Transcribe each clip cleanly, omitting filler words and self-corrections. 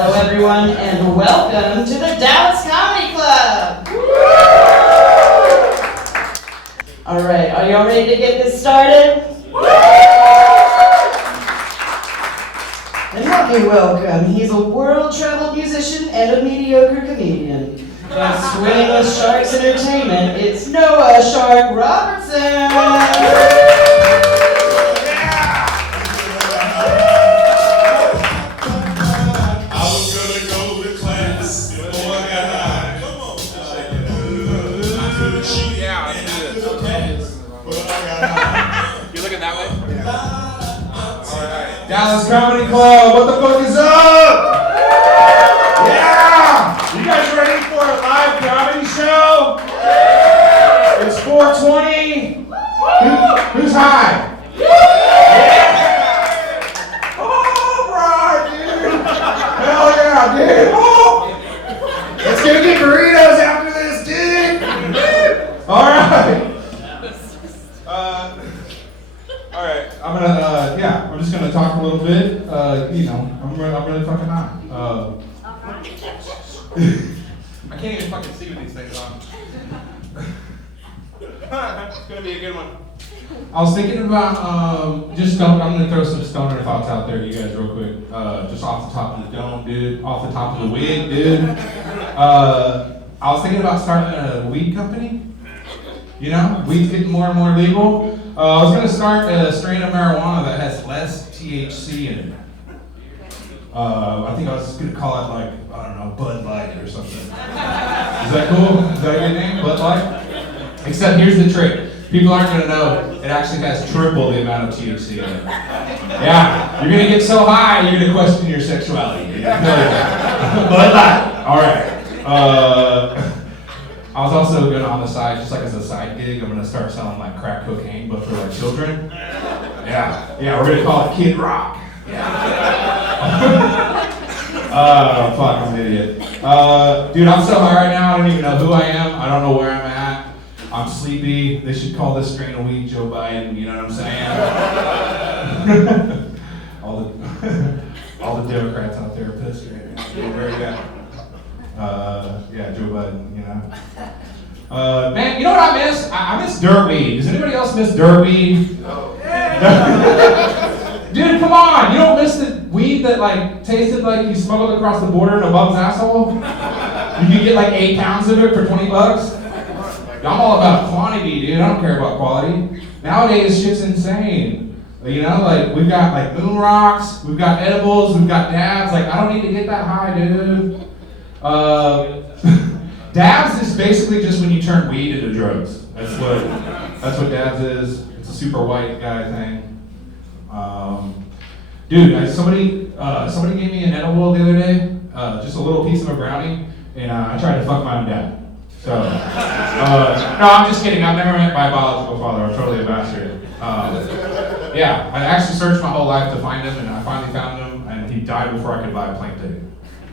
Hello everyone, and welcome to the Dallas Comedy Club! Alright, are y'all ready to get this started? And let me welcome, he's a world-traveled musician and a mediocre comedian. From Swimming with Sharks Entertainment, it's Noah Shark Robertson! Dallas Comedy Club, what the fuck is up? Yeah! You guys ready for a live comedy show? It's 420. Who's high? Yeah! Alright, dude! Hell yeah, dude! Oh! Let's go get burritos after this, dude! Alright! Alright, I'm just gonna talk a little bit. I'm really fucking hot. I can't even fucking see with these things on. It's gonna be a good one. I was thinking about I'm gonna throw some stoner thoughts out there to you guys real quick. Just off the top of the dome, dude. Off the top of the wig, dude. I was thinking about starting a weed company. You know, weed's getting more and more legal. I was gonna start a strain of marijuana that has less THC in it. I think I was just gonna call it like, I don't know, Bud Light or something. Is that cool? Is that a good name, Bud Light? Except here's the trick. People aren't gonna know it actually has triple the amount of THC in it. Yeah, you're gonna get so high, you're gonna question your sexuality. Bud Light, all right. I was also gonna, on the side, just like as a side gig, I'm gonna start selling like crack cocaine, but for like children. Yeah, we're gonna call it Kid Rock. Yeah. Fuck, I'm an idiot. Dude, I'm so high right now, I don't even know who I am. I don't know where I'm at. I'm sleepy. They should call this strain of weed Joe Biden, you know what I'm saying? all the Democrats out there are pissed right now. Where you at? Joe Biden, you know. Man, you know what I miss? I miss dirt weed. Does anybody else miss dirt weed? Oh. Dude, come on! You don't miss the weed that like tasted like you smuggled across the border in a bum's asshole? You could get like 8 pounds of it for $20. I'm all about quantity, dude. I don't care about quality. Nowadays, shit's insane. You know, like we've got like moon rocks, we've got edibles, we've got dabs. Like I don't need to get that high, dude. Dabs is basically just when you turn weed into drugs. That's what dabs is. It's a super white guy thing. Dude, somebody gave me an edible the other day, just a little piece of a brownie, and I tried to fuck my own dad. So, no, I'm just kidding. I've never met my biological father. I'm totally a bastard. Yeah, I actually searched my whole life to find him, and I finally found him, and he died before I could buy a plane ticket.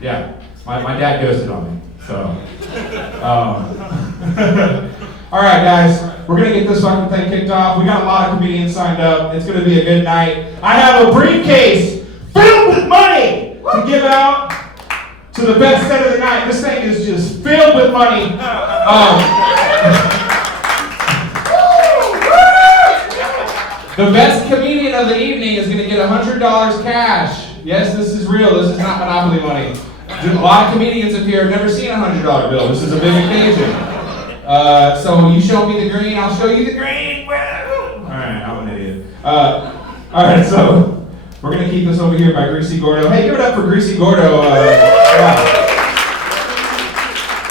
Yeah, my dad ghosted on me. So, all right, guys, we're gonna get this fucking thing kicked off. We got a lot of comedians signed up. It's gonna be a good night. I have a briefcase filled with money to give out to the best set of the night. This thing is just filled with money. The best comedian of the evening is gonna get $100 cash. Yes, this is real. This is not Monopoly money. A lot of comedians up here have never seen a $100 bill. This is a big occasion. So you show me the green, I'll show you the green. Alright, I'm an idiot. Alright, so we're going to keep this over here by Greasy Gordo. Hey, give it up for Greasy Gordo.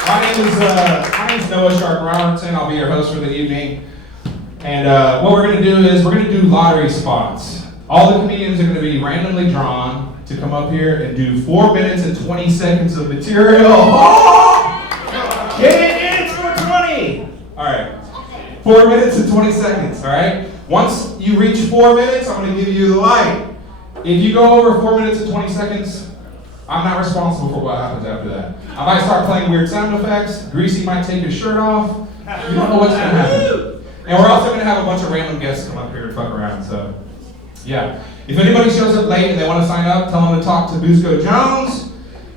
My name's Noah Shark Robertson. I'll be your host for the evening. And what we're going to do is we're going to do lottery spots. All the comedians are going to be randomly drawn to come up here and do 4 minutes and 20 seconds of material. Oh! Get it in for 20! Alright. 4 minutes and 20 seconds, alright? Once you reach 4 minutes, I'm going to give you the light. If you go over 4 minutes and 20 seconds, I'm not responsible for what happens after that. I might start playing weird sound effects. Greasy might take his shirt off. You don't know what's going to happen. And we're also going to have a bunch of random guests come up here and fuck around, so yeah. If anybody shows up late and they want to sign up, tell them to talk to Busco Jones.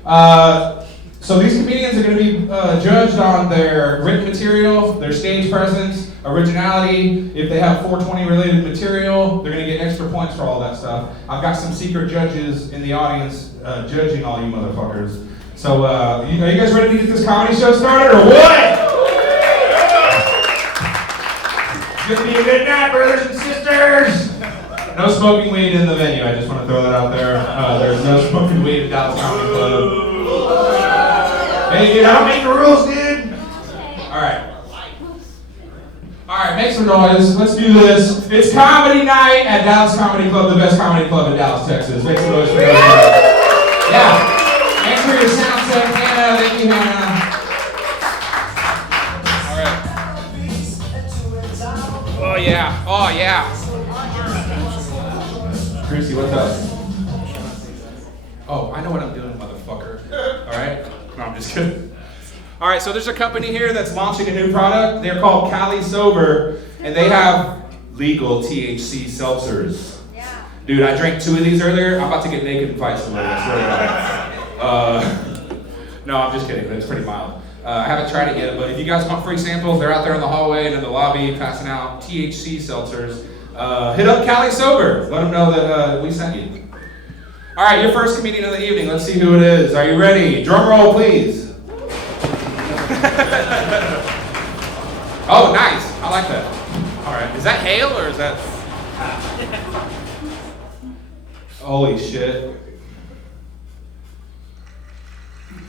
So these comedians are going to be judged on their written material, their stage presence, originality. If they have 420 related material, they're going to get extra points for all that stuff. I've got some secret judges in the audience judging all you motherfuckers. So are you guys ready to get this comedy show started or what? It's going to be a good night, brothers and sisters. No smoking weed in the venue. I just want to throw that out there. There's no smoking weed at Dallas Comedy Club. Hey, dude, I don't make the rules, dude. All right, make some noise. Let's do this. It's comedy night at Dallas Comedy Club, the best comedy club in Dallas, Texas. Make some noise for those guys. Yeah. Thanks for your sound set, Hannah. Thank you, Hannah. All right. Oh, yeah. Oh, yeah. Chrissy, what's up? Oh, I know what I'm doing, motherfucker. All right? No, I'm just kidding. All right, so there's a company here that's launching a new product. They're called Cali Sober, and they have legal THC seltzers. Yeah. Dude, I drank 2 of these earlier. I'm about to get naked and fight somebody, I swear to God. No, I'm just kidding. It's pretty mild. I haven't tried it yet, but if you guys want free samples, they're out there in the hallway and in the lobby passing out THC seltzers. Hit up Cali Sober. Let them know that we sent you. All right, your first comedian of the evening. Let's see who it is. Are you ready? Drum roll, please. Oh, nice. I like that. All right. Is that hail or is that... Holy shit.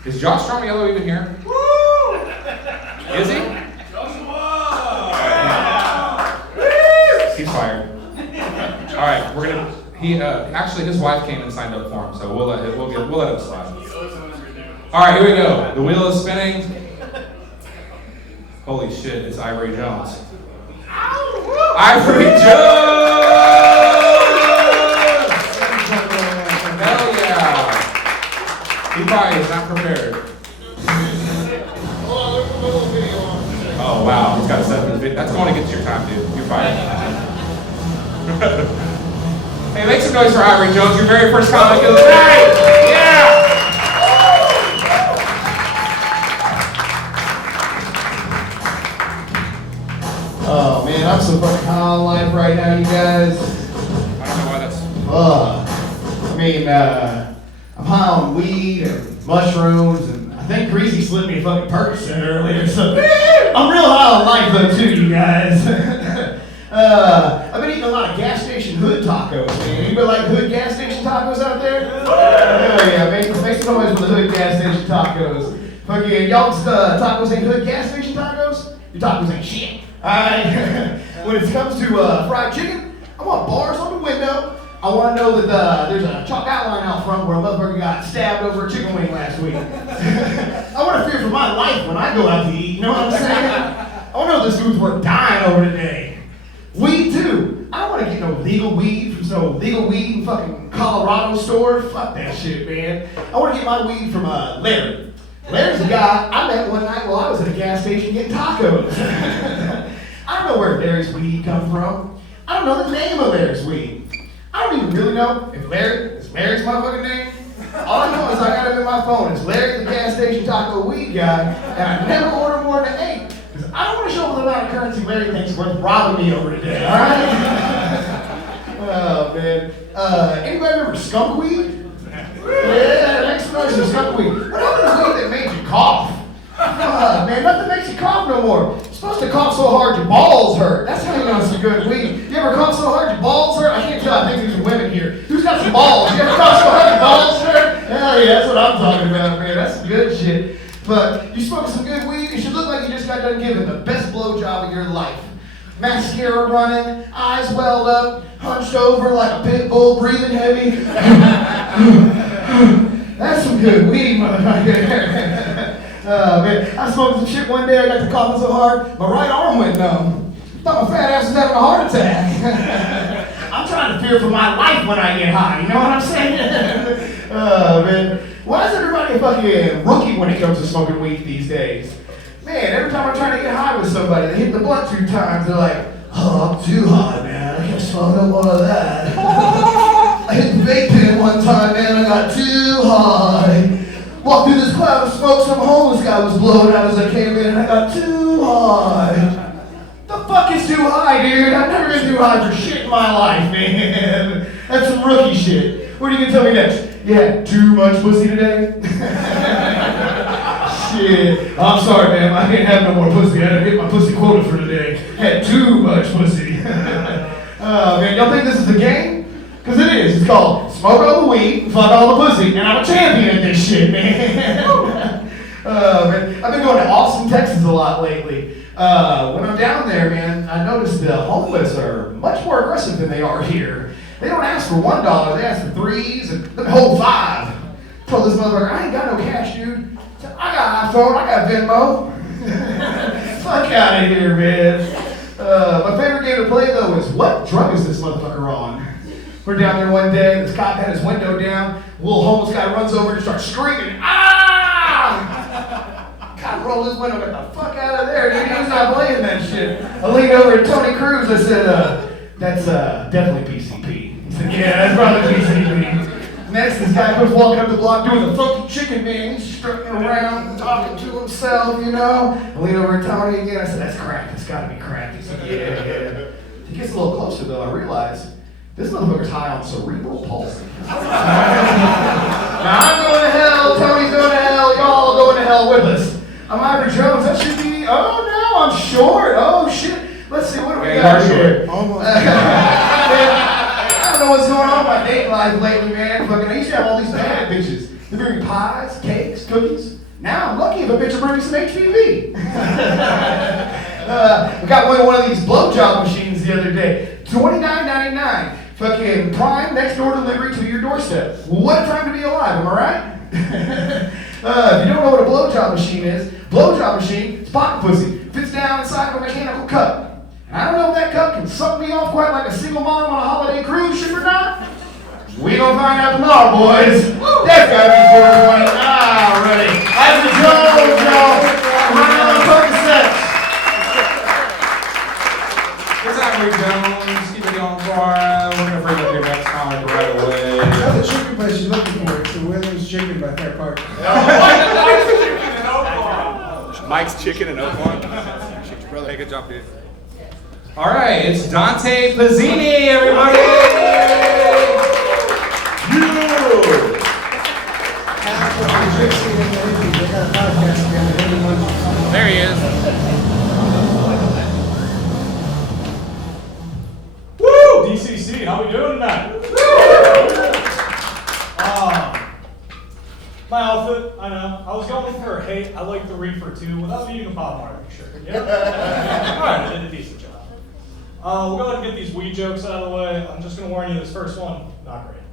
Is Josh Strongello even here? Woo! Is he? He's fired. All right, we're gonna. Actually, his wife came and signed up for him, so we'll let him slide. All right, here we go. The wheel is spinning. Holy shit! It's Ivory Jones. Ivory Jones! Hell yeah! He probably is not prepared. Oh wow, he's got 7 minutes. That's going against your time, dude. You're fired. Hey, make some noise for Ivory Jones, your very first comic of the night! Yeah! Oh man, I'm so fucking high on life right now, you guys. I don't know why that's... I'm high on weed and mushrooms, and I think Greasy slipped me a fucking Percocet earlier, so I'm real high on life though too, you guys. I've been eating a lot of gas station hood tacos, man. Anybody like hood gas station tacos out there? Hell yeah, make some noise for the hood gas station tacos. Fucking y'all's tacos ain't hood gas station tacos? Your tacos ain't shit. Alright, when it comes to fried chicken, I want bars on the window. I want to know that there's a chalk outline out front where a motherfucker got stabbed over a chicken wing last week. I want to fear for my life when I go out to eat, you know what I'm saying? I want to know this dude's worth dying over today. Weed too. I don't want to get no legal weed from some legal weed in fucking Colorado store. Fuck that shit, man. I want to get my weed from Larry. Larry's a guy I met one night while I was at a gas station getting tacos. I don't know where Larry's weed comes from. I don't know the name of Larry's weed. I don't even really know if Larry is Larry's motherfucking name. All I know is I got him in my phone. It's Larry, the gas station taco weed guy, and I never order more than 8. Because I don't want to show the amount of currency Larry thinks is worth robbing me over today, alright? Oh, man. Anybody remember skunk weed? Yeah, make some noise for skunk weed. What happened to weed that made you cough? Man, nothing makes you cough no more. You're supposed to cough so hard your balls hurt. That's how you know it's a good weed. You ever cough so hard your balls hurt? I can't tell. I think there's women here. Who's got some balls? You ever cough so hard your balls hurt? Hell yeah, that's what I'm talking about, man. That's some good shit. But you smoke some good weed, you should look like you just got done giving the best blowjob of your life. Mascara running, eyes welled up, hunched over like a pit bull, breathing heavy. That's some good weed, motherfucker. Man, I smoked some shit one day, I got to coughing so hard, my right arm went numb. Thought my fat ass was having a heart attack. I'm trying to fear for my life when I get high, you know what I'm saying? Man. Why is everybody a fucking rookie when it comes to smoking weed these days? Man, every time I'm trying to get high with somebody, they hit the blunt 2 times, they're like, oh, I'm too high, man, I can't smoke no more of that. I hit the vape pen one time, man, I got too high. Walked through this cloud of smoke, some homeless guy was blowing out as I came in, and I got too high. The fuck is too high, dude? I've never been too high for shit in my life, man. That's some rookie shit. What are you gonna tell me next? You had too much pussy today? Shit. I'm sorry, man. I didn't have no more pussy. I had to hit my pussy quota for today. Had too much pussy. Man, y'all think this is a game? Because it is. It's called Smoke All the Weed, Fuck All the Pussy, and I'm a champion at this shit, man. Man. I've been going to Austin, Texas a lot lately. When I'm down there, man, I noticed the homeless are much more aggressive than they are here. They don't ask for $1, they ask for 3s and let me hold 5. Told this motherfucker, I ain't got no cash, dude. Said, I got iPhone, I got Venmo. Fuck out of here, man. My favorite game to play though is what drug is this motherfucker on? We're down there one day, this cop had his window down, a little homeless guy runs over and starts screaming, ah! God, roll his window, get the fuck out of there, dude. He was not playing that shit. I leaned over at Tony Cruz, I said, that's definitely PCP. He said, yeah, that's probably PCP. Next, this guy was walking up the block doing the funky chicken wings, strutting around, talking to himself, you know. I leaned over at Tony again, I said, that's crack, it's gotta be crack. He said, yeah. He gets a little closer though, I realized, this motherfucker's high on cerebral palsy. Now I'm going to hell, Tony's going to hell, y'all going to hell with us. I'm Ivor Jones, that should be, oh no, I'm short, oh shit. Let's see, what do we got here? Almost. I don't know what's going on in my date life lately, man. Fucking, I used to have all these bad bitches. They bring me pies, cakes, cookies. Now I'm lucky if a bitch will bring me some HPV. I got one of these blowjob machines the other day. $29.99. Fucking prime next door delivery to your doorstep. What a time to be alive, am I right? If you don't know what a blowjob machine is, blowjob machine is pocket pussy. Fits down inside of a mechanical cup. And I don't know if that cup can suck me off quite like a single mom on a holiday cruise ship or not. We gonna find out tomorrow, boys. That's gotta be 420. Ah, ready. As the Jones, y'all. Running on fucking sets. What's happening, Jones? Keep it going for it. We're gonna bring up your next comic right away. That's the chicken place you're looking for. It's the Williams Chicken by Fair Park. Mike's Chicken in Oakland. Hey, good job, dude. All right, it's Dante Pizzini, everybody. There he is. Woo! DCC, how we doing tonight? My outfit, I know. I was going for a hate. I like the reefer too, without needing a Bob Marley shirt. Yeah? Alright, I did a decent job. We'll go ahead and get these weed jokes out of the way. I'm just going to warn you, this first one, not great.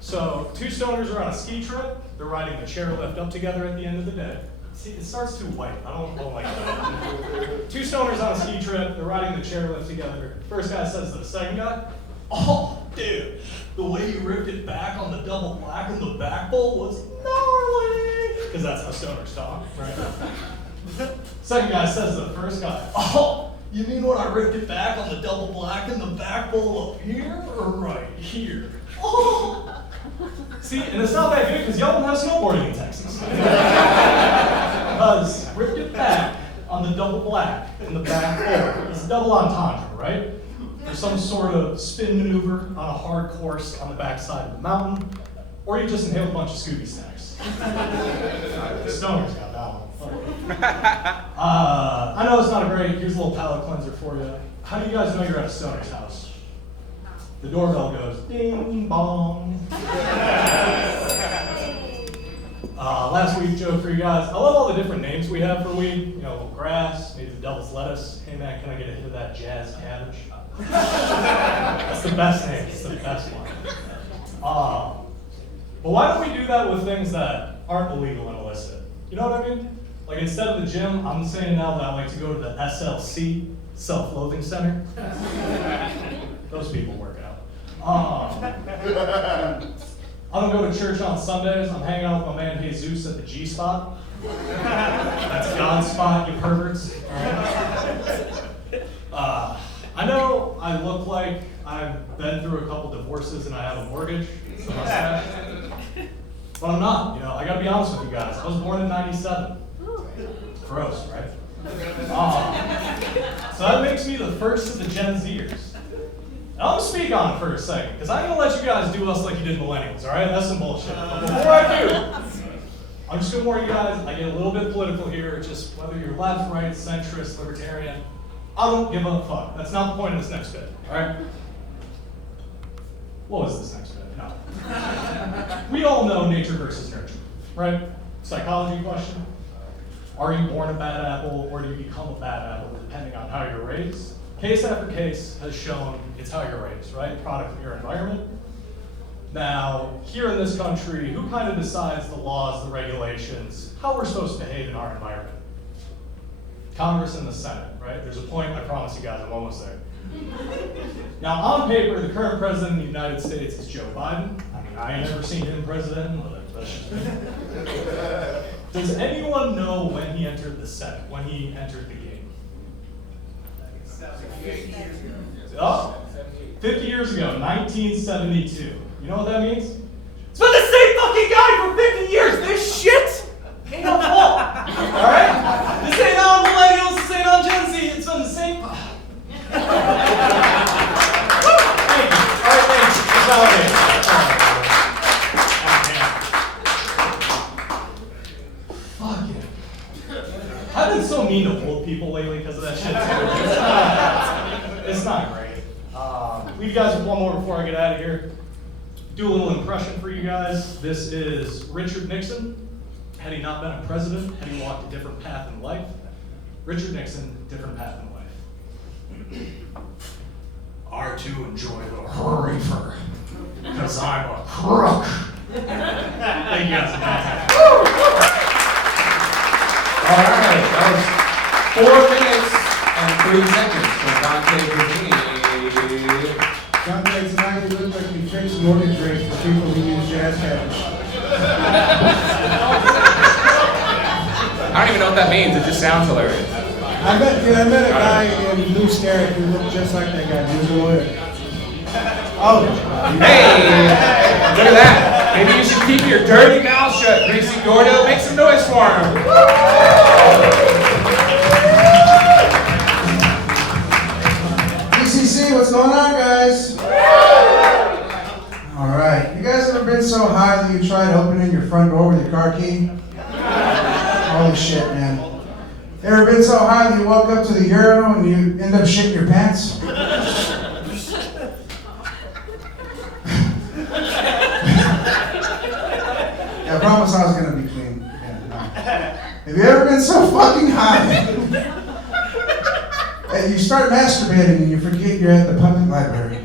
So, two stoners are on a ski trip. They're riding the chairlift up together at the end of the day. See, it starts too white. I don't like that. Two stoners on a ski trip. They're riding the chairlift together. First guy says to the second guy, "Oh, dude, the way you ripped it back on the double black in the back bowl was gnarly." Because that's how stoners talk, right? Second guy says to the first guy, "Oh, you mean when I ripped it back on the double black in the back bowl up here or right here?" Oh. See, and it's not that good because y'all don't have snowboarding in Texas. Because ripped it back on the double black in the back bowl. It's a double entendre, right? There's some sort of spin maneuver on a hard course on the backside of the mountain, or you just inhale a bunch of Scooby snacks. The stoners got that one. I know it's not a great, here's a little palate cleanser for you. How do you guys know you're at a stoner's house? The doorbell goes ding bong. Last week's joke for you guys. I love all the different names we have for weed. You know, a little grass, maybe the devil's lettuce. Hey man, can I get a hit of that jazz cabbage? That's the best name. It's the best one. But why don't we do that with things that aren't illegal and illicit? You know what I mean? Like instead of the gym, I'm saying now that I like to go to the SLC, Self-Loathing Center. Those people work out. I don't go to church on Sundays. I'm hanging out with my man Jesus at the G spot. That's God's spot, you perverts. I know I look like I've been through a couple divorces and I have a mortgage. It's a mustache. But I'm not, I gotta be honest with you guys. I was born in 97. Gross, right? So that makes me the first of the Gen Zers. Now, I'm gonna speak on it for a second, because I ain't gonna let you guys do us like you did millennials, alright? That's some bullshit. But before I do, I'm just gonna warn you guys, I get a little bit political here, just whether you're left, right, centrist, libertarian, I don't give a fuck. That's not the point of this next bit, alright? What was this next bit? No. We all know nature versus nurture, right? Psychology question. Are you born a bad apple, or do you become a bad apple depending on how you're raised? Case after case has shown it's how you're raised, right? Product of your environment. Now, here in this country, who kind of decides the laws, the regulations, how we're supposed to behave in our environment? Congress and the Senate, right? There's a point, I promise you guys, I'm almost there. Now, on paper, the current president of the United States is Joe Biden. I mean, I ain't never seen him president, but that's just me. Does anyone know when he entered the Senate, when he entered the game? Oh, 50 years ago, 1972. You know what that means? It's been the same fucking guy for 50 years. This shit ain't no fault. Alright? This ain't on millennials, this ain't on Gen Z. It's been the same. Thank you. Alright, thanks. It's validated. Fuck it. I've been so mean to old people lately because of that shit too. It's not great. Leave you guys with one more before I get out of here. Do a little impression for you guys. This is Richard Nixon. Had he not been a president, had he walked a different path in life? Richard Nixon, different path in life. I too enjoy the reefer, because I'm a crook. Thank you guys. All right, that was 4 minutes and 3 seconds from Dante Pizzini. Dante, tonight you look like you fixed mortgage rates for people who use jazz cabbage. I don't even know what that means. It just sounds hilarious. I met a guy in Blue Stare who looked just like that guy. He was a lawyer. Oh. Hey, look at that. Maybe you should keep your dirty mouth shut, Greasy Gordo. Make some noise for him. DCC, what's going on, guys? All right. You guys ever been so high that you tried opening your front door with your car key? Holy shit, man. Ever been so high that you walk up to the urinal and you end up shitting your pants? Yeah, I promise I was gonna be clean. Yeah, no. Have you ever been so fucking high that you start masturbating and you forget you're at the public library?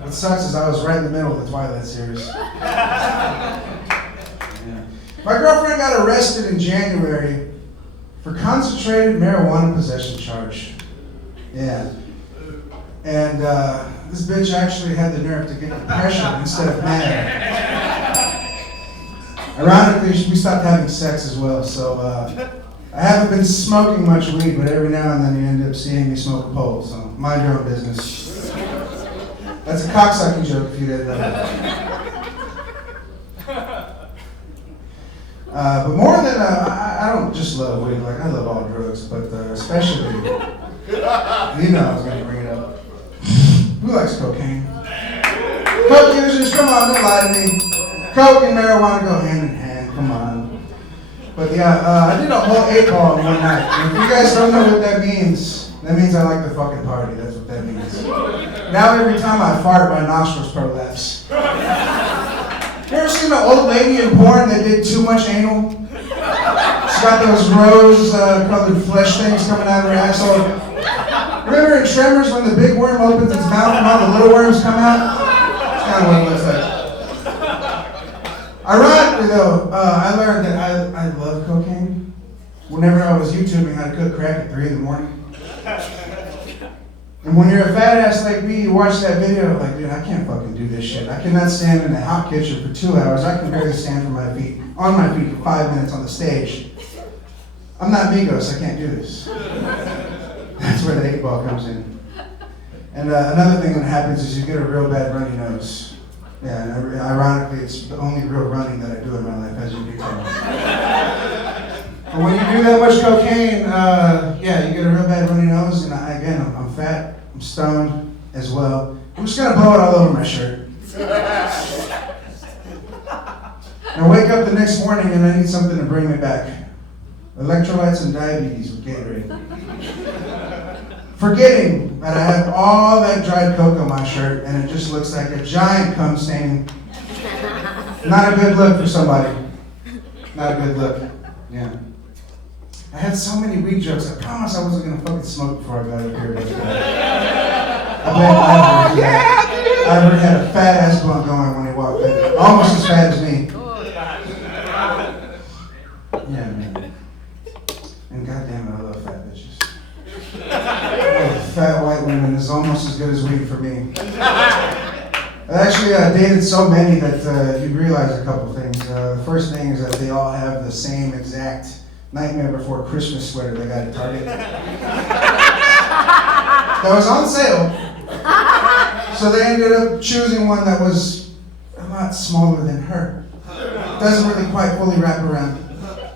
What sucks is I was right in the middle of the Twilight series. Yeah. My girlfriend got arrested in January for concentrated marijuana possession charge. Yeah. And this bitch actually had the nerve to get depression instead of mad. Ironically, we stopped having sex as well, so I haven't been smoking much weed, but every now and then you end up seeing me smoke a pole, so mind your own business. That's a cocksucking joke if you didn't know that. But more than, I don't just love weed, like I love all drugs, but especially, you know I was gonna bring it up. Who likes cocaine? Coke users, come on, don't lie to me. Coke and marijuana go hand in hand, come on. But yeah, I did a whole 8-ball in one night. And if you guys don't know what that means I like the fucking party, that's what that means. Now every time I fart, my nostrils prolapse. You ever seen an old lady in porn that did too much anal? She's got those rose-colored flesh things coming out of her asshole. Remember in Tremors when the big worm opens its mouth and all the little worms come out? That's kind of what it looks like. Ironically though, I learned that I love cocaine whenever I was YouTubing how to cook crack at 3 in the morning. And when you're a fat ass like me, you watch that video like, dude, I can't fucking do this shit. I cannot stand in a hot kitchen for 2 hours. I can barely stand on my feet for 5 minutes on the stage. I'm not Migos, I can't do this. That's where the 8-ball comes in. And another thing that happens is you get a real bad runny nose. Yeah, and ironically, it's the only real running that I do in my life, as you can tell. But when you do that much cocaine, yeah, you get a real bad runny nose, and I'm fat, I'm stoned as well. I'm just gonna blow it all over my shirt. I wake up the next morning and I need something to bring me back. Electrolytes and diabetes with Gatorade. Forgetting that I have all that dried coke on my shirt and it just looks like a giant cum stain. Not a good look for somebody. Not a good look. Yeah. I had so many weed jokes. I promise I wasn't gonna fucking smoke before I got up here. But, I bet Ivory had a fat ass blunt going when he walked in. Almost as fat as me. Yeah, man. And goddamn it, I love fat bitches. Fat white women is almost as good as weed for me. I actually dated so many that you'd realize a couple things. The first thing is that they all have the same exact Nightmare Before Christmas sweater they got at Target. That was on sale. So they ended up choosing one that was a lot smaller than her. Doesn't really quite fully wrap around.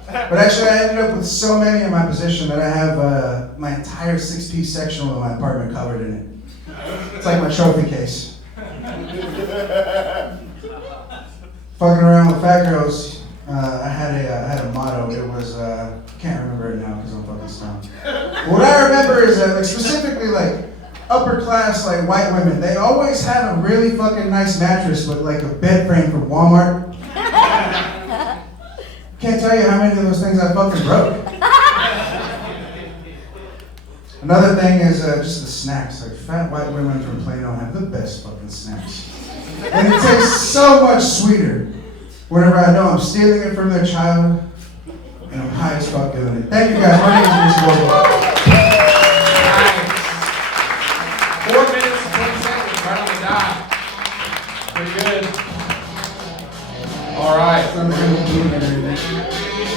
But actually, I ended up with so many in my position that I have my entire 6-piece sectional in my apartment covered in it. It's like my trophy case. Fucking around with fat girls, I had a motto. It was can't remember it now because I'm fucking stoned. What I remember is that specifically upper class white women, they always have a really fucking nice mattress with a bed frame from Walmart. Can't tell you how many of those things I fucking broke. Another thing is just the snacks. Fat white women from Plano have the best fucking snacks. And it tastes so much sweeter whenever I know I'm stealing it from their child and I'm high as fuck doing it. Thank you guys. My name is Mr. Bobo. 4 minutes and 20 seconds, right on the dot. Pretty good. All right.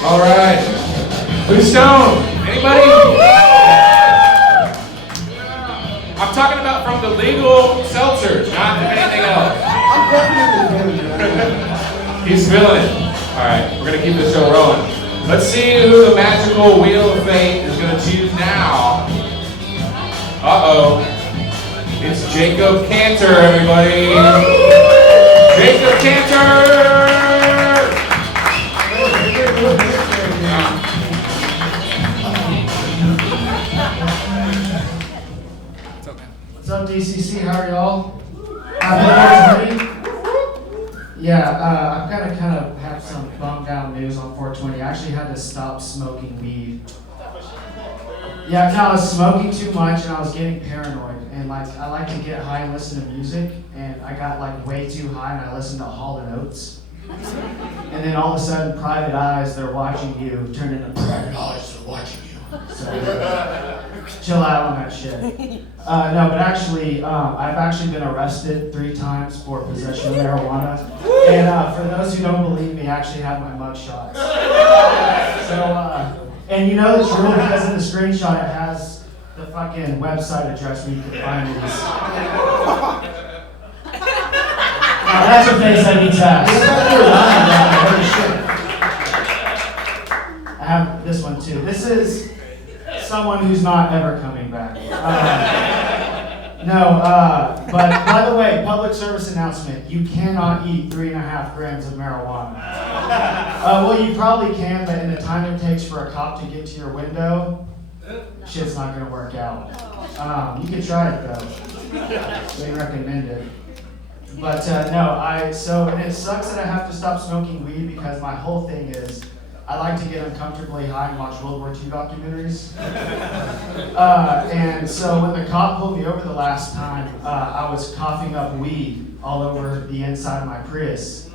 All right. Who's stoned? Anybody? I'm talking about from the legal seltzers, not from anything else. I'm definitely feeling it. He's feeling it. All right, we're gonna keep this show rolling. Let's see who the magical wheel of fate is gonna choose now. Uh-oh. It's Jacob Cantor, everybody. Jacob Cantor! What's up, DCC? How are y'all? Yeah, I've got to kind of have some bummed down news on 420. I actually had to stop smoking weed. Yeah, no, I was smoking too much and I was getting paranoid. And I like to get high and listen to music. And I got way too high and I listened to Hall & Oates. And then all of a sudden, Private Eyes, they're watching you, turned into Private Eyes, they're watching you. So, chill out on that shit. No, but actually, I've actually been arrested 3 times for possession of marijuana. And for those who don't believe me, I actually have my mug shots. So, and you know it's true because in the screenshot it has the fucking website address where you can find these. That's a face I need to ask. I have this one too. This is someone who's not ever coming back. But by the way, public service announcement, you cannot eat 3.5 grams of marijuana. Well, you probably can, but in the time it takes for a cop to get to your window, shit's not gonna work out. You can try it though. They recommend it. But and it sucks that I have to stop smoking weed because my whole thing is I like to get uncomfortably high and watch World War II documentaries. And so when the cop pulled me over the last time, I was coughing up weed all over the inside of my Prius.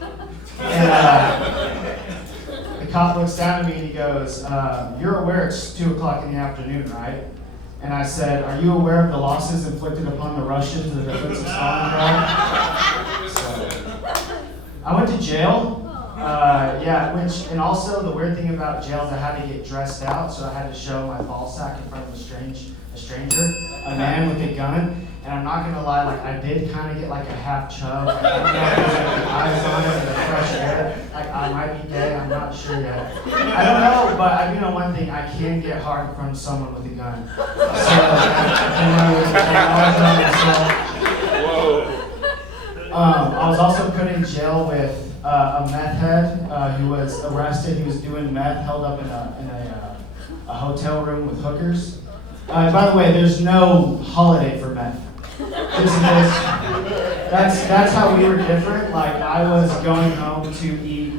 And the cop looks down at me and he goes, "You're aware it's 2 o'clock in the afternoon, right?" And I said, "Are you aware of the losses inflicted upon the Russians in the defense of Stalingrad?" So, I went to jail. And also the weird thing about jail is I had to get dressed out, so I had to show my ball sack in front of a stranger, a man with a gun. And I'm not gonna lie, like I did kind of get like a half chub. Like, I don't know if there's like the eyes on it and the fresh air. Like I might be gay, I'm not sure yet. I don't know, but I do know one thing, I can get hard in front of someone with a gun. So, I was also put in jail with a meth head who was arrested. He was doing meth, held up in a hotel room with hookers. By the way, there's no holiday for meth. That's how we were different. Like I was going home to eat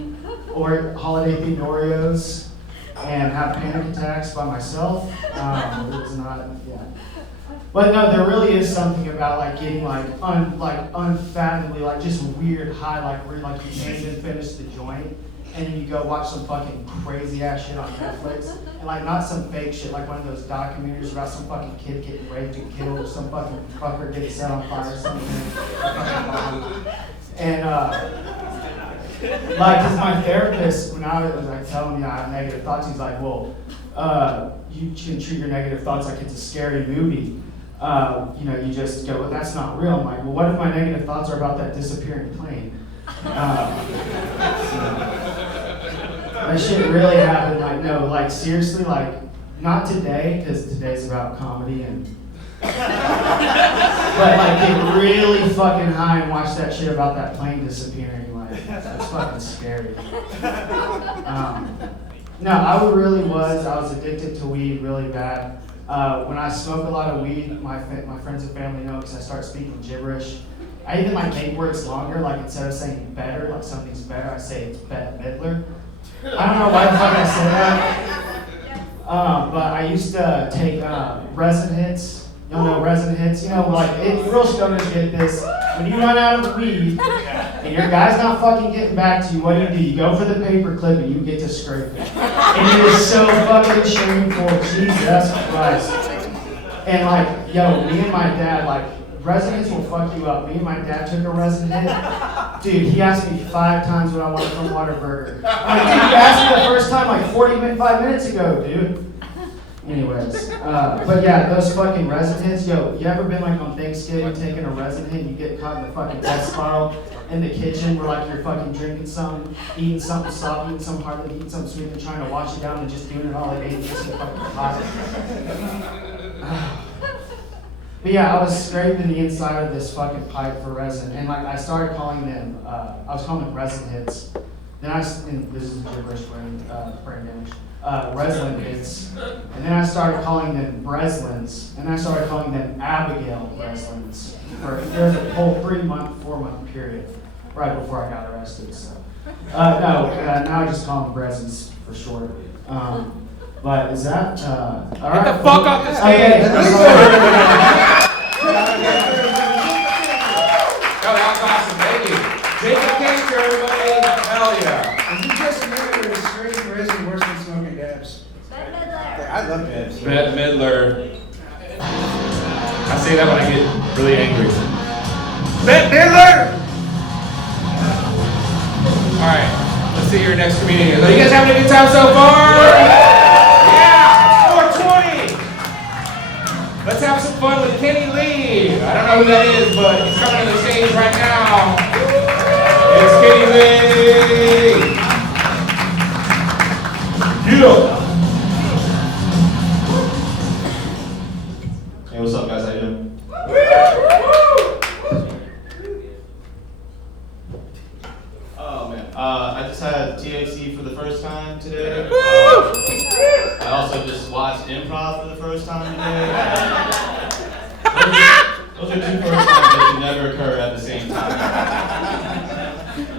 holiday themed Oreos and have panic attacks by myself. It was not, yeah. But no, there really is something about like getting unfathomably like just weird high, like where like you can't even finish the joint. And then you go watch some fucking crazy ass shit on Netflix, and like not some fake shit, like one of those documentaries about some fucking kid getting raped and killed, or some fucking fucker getting set on fire or something. And like, cause my therapist, when I was like telling me I have negative thoughts, he's like, well, you can treat your negative thoughts like it's a scary movie. You know, you just go, well, that's not real. I'm like, well, what if my negative thoughts are about that disappearing plane? That shit really happened. Like, no, like seriously, like not today, because today's about comedy and. But like get really fucking high and watch that shit about that plane disappearing. Like that's fucking scary. No, I was addicted to weed really bad. When I smoke a lot of weed, my friends and family know because I start speaking gibberish. I even like make words longer, like instead of saying better, like something's better, I say it's Bette Midler. I don't know why the fuck I said that. But I used to take resin hits. Y'all know resin hits? You know, like, real stoners get this. When you run out of weed and your guy's not fucking getting back to you, what do? You go for the paper clip and you get to scrape it. And it is so fucking shameful, Jesus Christ. And like, yo, me and my dad, like, resin hits will fuck you up. Me and my dad took a resin hit. Dude, he asked me 5 times what I wanted from Whataburger. I'm like, dude, you asked me the first time like 45 minutes ago, dude. Anyways, but yeah, those fucking resin hits, yo, you ever been like on Thanksgiving taking a resin hit and you get caught in the fucking death spiral in the kitchen where like you're fucking drinking something, eating something soft, eating something hard, eating something sweet and trying to wash it down and just doing it all at 8 just in fucking hot. But yeah, I was scraping the inside of this fucking pipe for resin, and like I started calling them, I was calling them resin hits. Then and this is gibberish brain damage, resin hits. And then I started calling them Breslins, and I started calling them Abigail Breslins. There's a whole 4-month period right before I got arrested. So now I just call them Breslins for short. But is that, all right. Get the fuck off the stage! Okay. Oh, that was awesome, thank you. Jacob Cantor, everybody, hell yeah. Is he just a nigga with a straight or is he worse than smoking dabs? I love dabs. Bette Midler. I say that when I get really angry. Bette Midler! Alright, let's see your next comedian. Are you guys having a good time so far? Yeah! 420! Let's have some fun with Kenny Lee. I don't know who that is, but he's coming to the stage right now. It's Kenny Lee! Yeah! Hey, what's up, guys? How you doing? Oh man, I just had THC for the first time today. I also just watched improv for the first time today. Those are 2 first times that should never occur at the same time.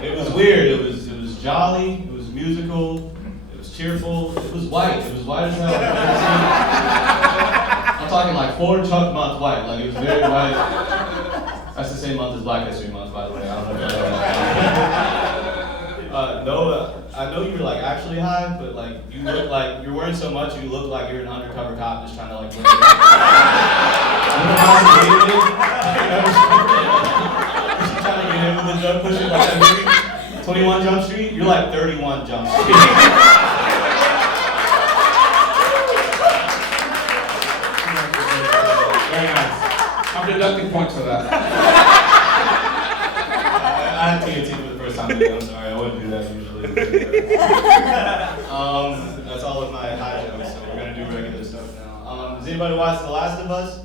It was weird. It was jolly. It was musical. It was cheerful. It was white. It was white as hell. I'm talking like 4 Chuck month white. Like it was very white. That's the same month as Black History Month, by the way. I don't know if you know that. No, I know you were like actually high, but like you look like you're wearing so much, you look like you're an undercover cop just trying to like. You know how trying to get in with the jump pushing like that movie, 21 Jump Street. You're like 31 Jump Street. Very nice. I'm deducting points for that. I had TNT for the first time today. I'm sorry, I wouldn't do that usually. That's all of my high jokes, so we're gonna do regular stuff now. Does anybody watch The Last of Us?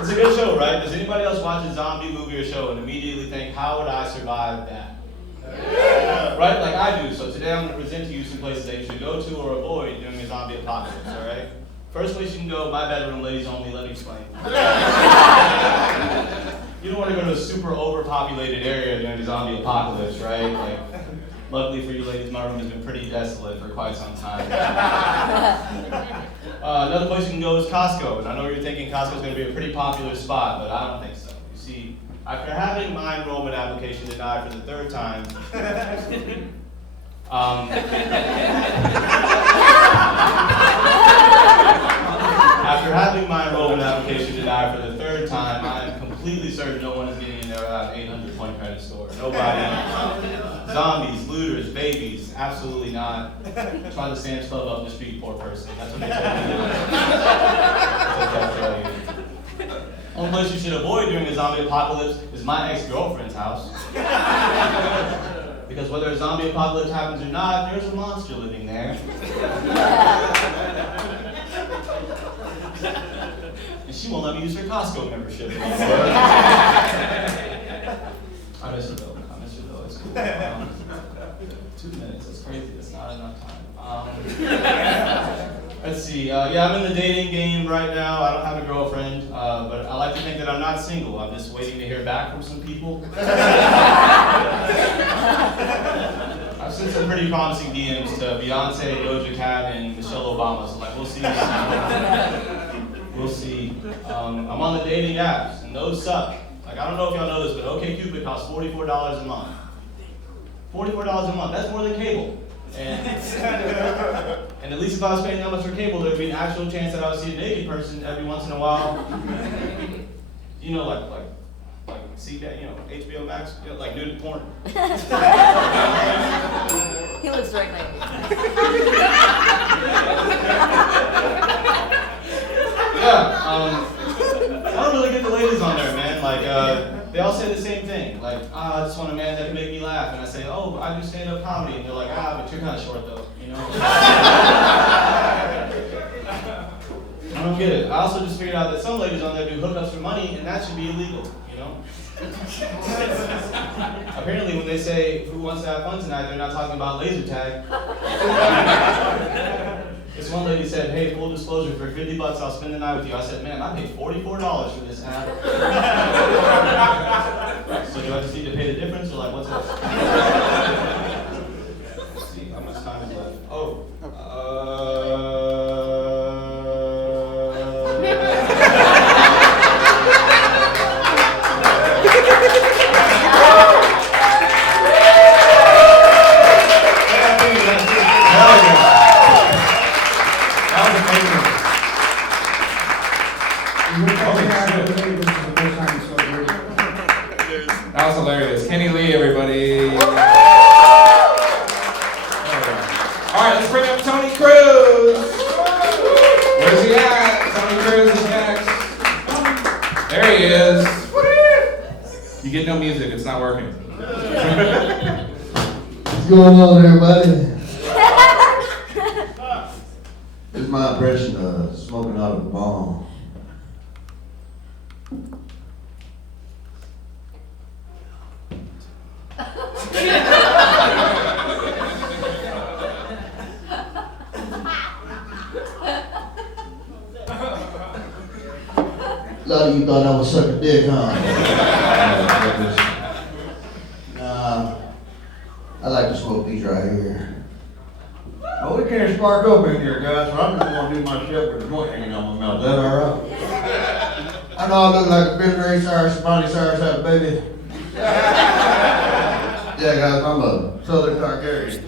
It's a good show, right? Does anybody else watch a zombie movie or show and immediately think, how would I survive that? Right, like I do. So today I'm going to present to you some places that you should go to or avoid during a zombie apocalypse, all right? First place you can go, my bedroom, ladies only, let me explain. You don't want to go to a super overpopulated area during a zombie apocalypse, right? Like, luckily for you ladies, my room has been pretty desolate for quite some time. Another place you can go is Costco, and I know you're thinking Costco is going to be a pretty popular spot, but I don't think so. You see, after having my enrollment application denied for the third time, after having my enrollment application denied for the third time, I am completely certain no one is getting in there without an 800-point credit score. Nobody. Zombies, looters, babies, absolutely not. Try the Sam's Club up the street, poor person. That's what they tell you. Only place you should avoid during a zombie apocalypse is my ex-girlfriend's house. Because whether a zombie apocalypse happens or not, there's a monster living there. And she won't let me use her Costco membership anymore. I miss her though. It's cool. 2 minutes. That's crazy. That's not enough time. Let's see. Yeah, I'm in the dating game right now. I don't have a girlfriend, but I like to think that I'm not single. I'm just waiting to hear back from some people. I've sent some pretty promising DMs to Beyonce, Doja Cat, and Michelle Obama. So like, we'll see. We'll see. I'm on the dating apps, and those suck. Like, I don't know if y'all know this, but OkCupid costs $44 a month. $44 a month. That's more than cable. And at least if I was paying that much for cable, there would be an actual chance that I would see a naked person every once in a while. You know, like see that, you know, HBO Max, you know, like nudie porn. He looks right like me. Yeah, I don't really get the ladies on there, man. Like, they all say the same thing. Like, I just want a man that can make me laugh. And I say, oh, I do stand-up comedy. And they're like, but you're kind of short, though, you know? I don't get it. I also just figured out that some ladies on there do hookups for money, and that should be illegal, you know? Apparently, when they say, who wants to have fun tonight, they're not talking about laser tag. This one lady said, hey, full disclosure, for $50 I'll spend the night with you. I said, man, I paid $44 for this app. So do I just need to pay the difference, or like, what's up? Let's see, how much time is left? Oh, That was hilarious. Kenny Lee, everybody. All right, let's bring up Tony Cruz. Where's he at? Tony Cruz is next. There he is. You get no music, it's not working. What's going on, everybody? This is my impression of smoking out of a bomb. A lot of you thought I was sucking dick, huh? Nah, I like to smoke these right here. Well, we can't spark up in here, guys, so I'm just gonna do my shit with the joint hanging on my mouth. Is that all right? I know I look like a February Cyrus, Bonnie Cyrus had a baby. Yeah, guys, I'm a Southern Targaryen.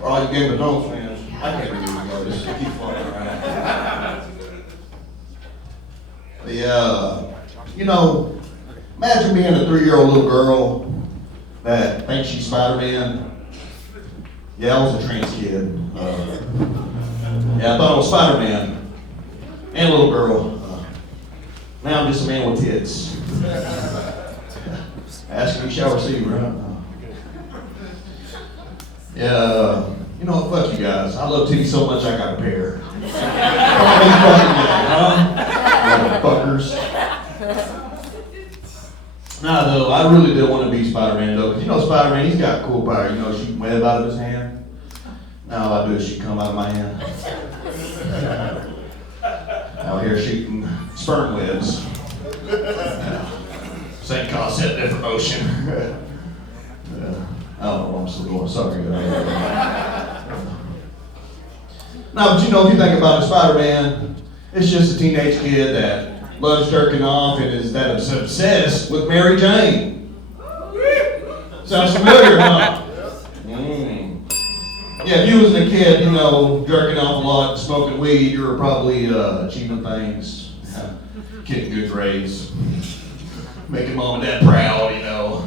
For all you Game of Thrones fans, I can't believe you know this shit keep floating around. You know, imagine being a 3-year-old little girl that thinks she's Spider-Man. Yeah, I was a trans kid. Yeah, I thought I was Spider-Man. and a little girl. Now I'm just a man with tits. Asking you shall receive, right? Yeah, you know what, fuck you guys. I love titties so much I got a pair. Fuckers. Nah, though, I really did want to be Spider-Man, though, because you know Spider-Man, he's got cool power. You know, shooting web out of his hand. Now all I do is she come out of my hand. Out here shooting sperm webs. Same concept, different motion. I don't know what I'm still going. Sorry, guys. No, but you know, if you think about it, Spider-Man, it's just a teenage kid that loves jerking off and is that obsessed with Mary Jane. Sounds familiar, huh? Yeah, if you was a kid, you know, jerking off a lot, smoking weed, you were probably achieving things, getting good grades, making mom and dad proud, you know.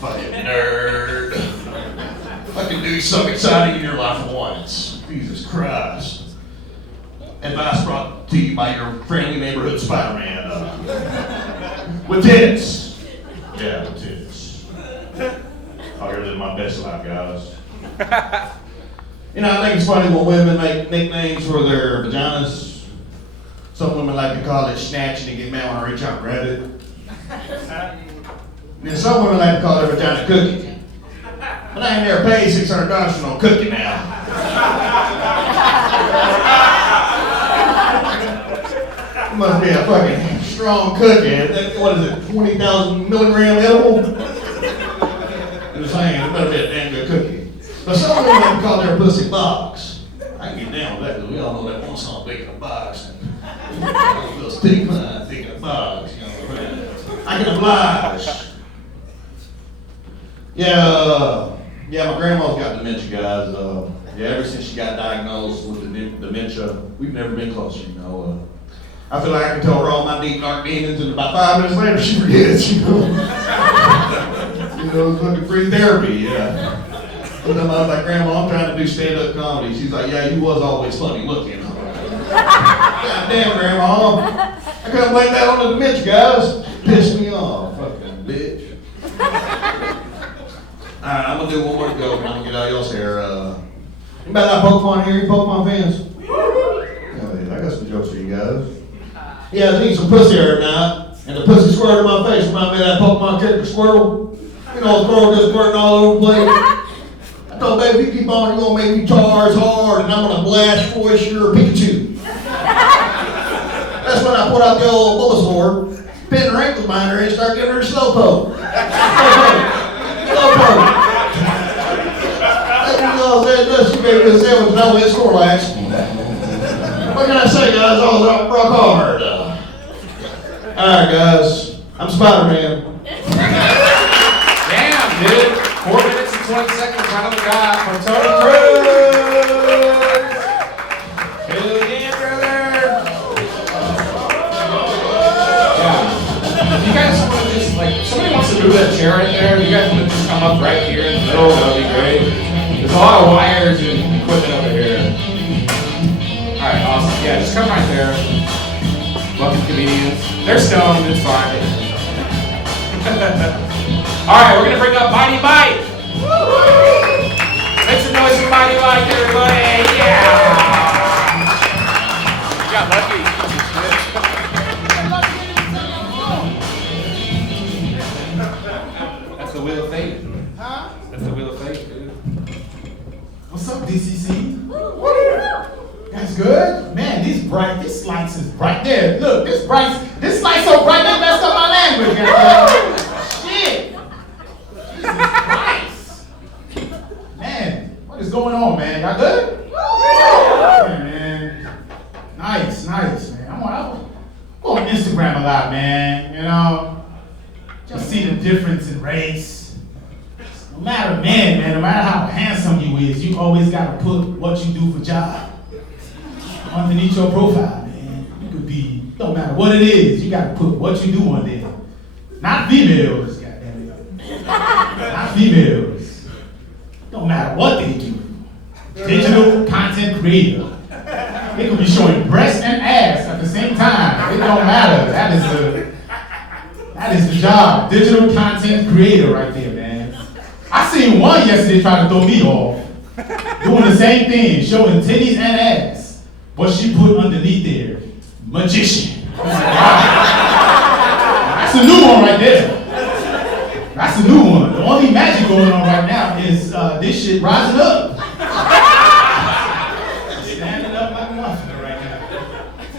Fucking nerd. Fucking do something exciting in your life once. Jesus Christ. Advice brought to you by your friendly neighborhood Spider-Man. With tits. Yeah, with tits. I'll live my best life, guys. You know, I think it's funny when women make nicknames for their vaginas. Some women like to call it snatching and get mad when I reach out and grab it. And some women like to call their vagina cookie. But I ain't never paid $600 for no cookie now. It must be a fucking strong cookie. What is it, 20,000 milligram edible? I'm just saying, it better be a damn good cookie. But some women like to call their pussy box. I can get down with that because we all know that one song, Big in a Box. And a little stigma, Big in a Box. You know, I can oblige. Yeah, my grandma's got dementia, guys. Ever since she got diagnosed with dementia, we've never been closer, you know. I feel like I can tell her all my deep, dark demons, and about 5 minutes later, she forgets, you know. You know, it's fucking free therapy, yeah. Sometimes I was like, Grandma, I'm trying to do stand-up comedy. She's like, yeah, you was always funny looking. God damn, Grandma. I couldn't blame that on the dementia, guys. Pissed me off, fucking bitch. Alright, I'm gonna do one more to go. I'm gonna get out y'all's hair. Anybody like Pokemon here? You Pokemon fans? Oh yeah, I got some jokes for you guys. Yeah, I was eating some pussy every night, and the pussy squirted in my face. Remind me of that Pokemon character Squirtle. You know, Squirtle just squirting all over the place. I told baby, if you keep on, you're gonna make me charge hard, and I'm gonna blast voice your Pikachu. That's when I put out the old Bulbasaur, pin her ankles behind her, and start giving her a slowpoke. Slowpoke. She made me a sandwich and I went Snorlax. What can I say, guys? I was rock hard. Alright, guys. I'm Spider-Man. Damn, dude. 4 minutes and 20 seconds. Right on the guy from Tony Cruz. Hell yeah, brother. Yeah. If you guys want to just, like, somebody wants to move that chair right there, if you guys want to just come up right here in the middle, that would be great. There's a lot of wires and equipment over here. Alright, awesome. Yeah, just come right there. Welcome comedians. They're stoned, it's fine. Alright, we're gonna bring up Mighty Mike. Make some noise for Mighty Mike, everybody. Yeah! You got lucky. That's the wheel of fate. Huh? That's the wheel of fate, dude. What's up, DCC? That's good? Man, this lights is bright there. Look, this light's so bright they messed up my language. Shit. Jesus Christ. Man, what is going on, man? Y'all good? Yeah, man. Nice, man. I'm on Instagram a lot, man. You know, just see the difference in race. No matter no matter how handsome you is, you always gotta put what you do for job underneath your profile, man. You could be, no matter what it is, you gotta put what you do on there. Not females, goddamn it. Not females. No matter what they do. Digital content creator. They could be showing breasts and ass don't matter. That is the job. Digital content creator right there, man. I seen one yesterday try to throw me off. Doing the same thing, showing titties and ass. What she put underneath there, magician. That's a new one right there. That's a new one. The only magic going on right now is this shit rising up. Standing up like a muffin right now.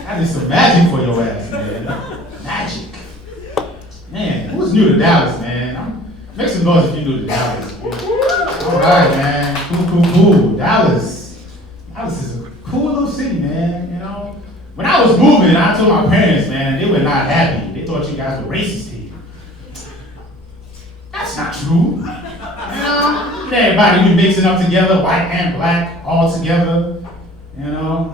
That is some magic for your ass, man. Magic. Man, who's new to Dallas, man? Make some noise if you're new to Dallas. All right, man. Cool. Dallas is a cool little city, man. You know, when I was moving, I told my parents, man, they were not happy. They thought you guys were racist here. That's not true. You know, everybody be mixing up together, white and black, all together. You know.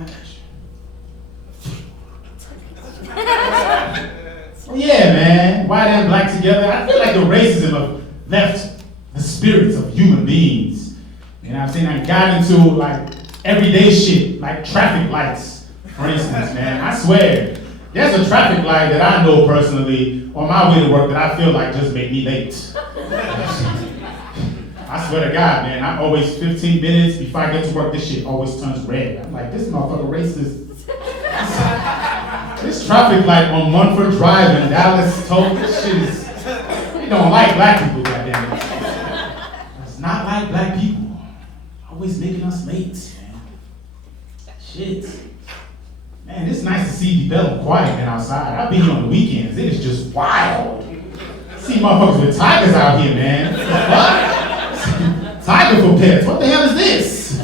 Well, yeah, man, white and black together. I feel like the racism have left the spirits of human beings. You know what I'm saying? I got into like everyday shit, like traffic lights, for instance, man. I swear, there's a traffic light that I know personally on my way to work that I feel like just make me late. I swear to God, man, I'm always 15 minutes before I get to work, this shit always turns red. I'm like, this motherfucker racist. This traffic light on Munford Drive in Dallas told this shit is, they don't like black people, goddammit. It's not like black people. Always making us late, man. Shit. Man, it's nice to see the Bell quiet and outside. I've been here on the weekends. It is just wild. See motherfuckers with tigers out here, man. What? Tiger for pets. What the hell is this?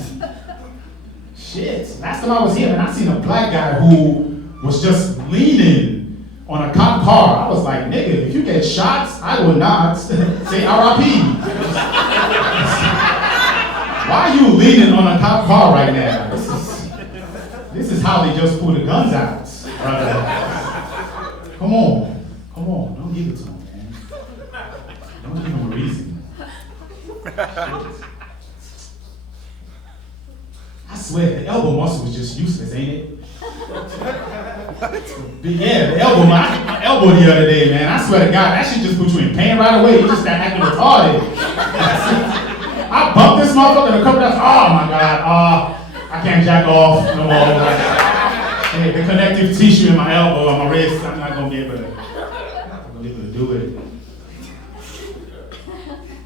Shit. Last time I was here, man, I seen a black guy who was just leaning on a cop car. I was like, nigga, if you get shots, I will not say RIP. Why are you leaning on a cop car right now? This is how they just pull the guns out, brother. Come on, don't give it to him, man. Don't give him a reason. I swear, the elbow muscle was just useless, ain't it? Yeah, the elbow, my elbow the other day, man. I swear to God, that shit just put you in pain right away. You just got acting retarded. I bumped this motherfucker in a couple of times. Oh my God, I can't jack off no more. Hey, the connective tissue in my elbow, on my wrist, I'm not gonna be able to do it.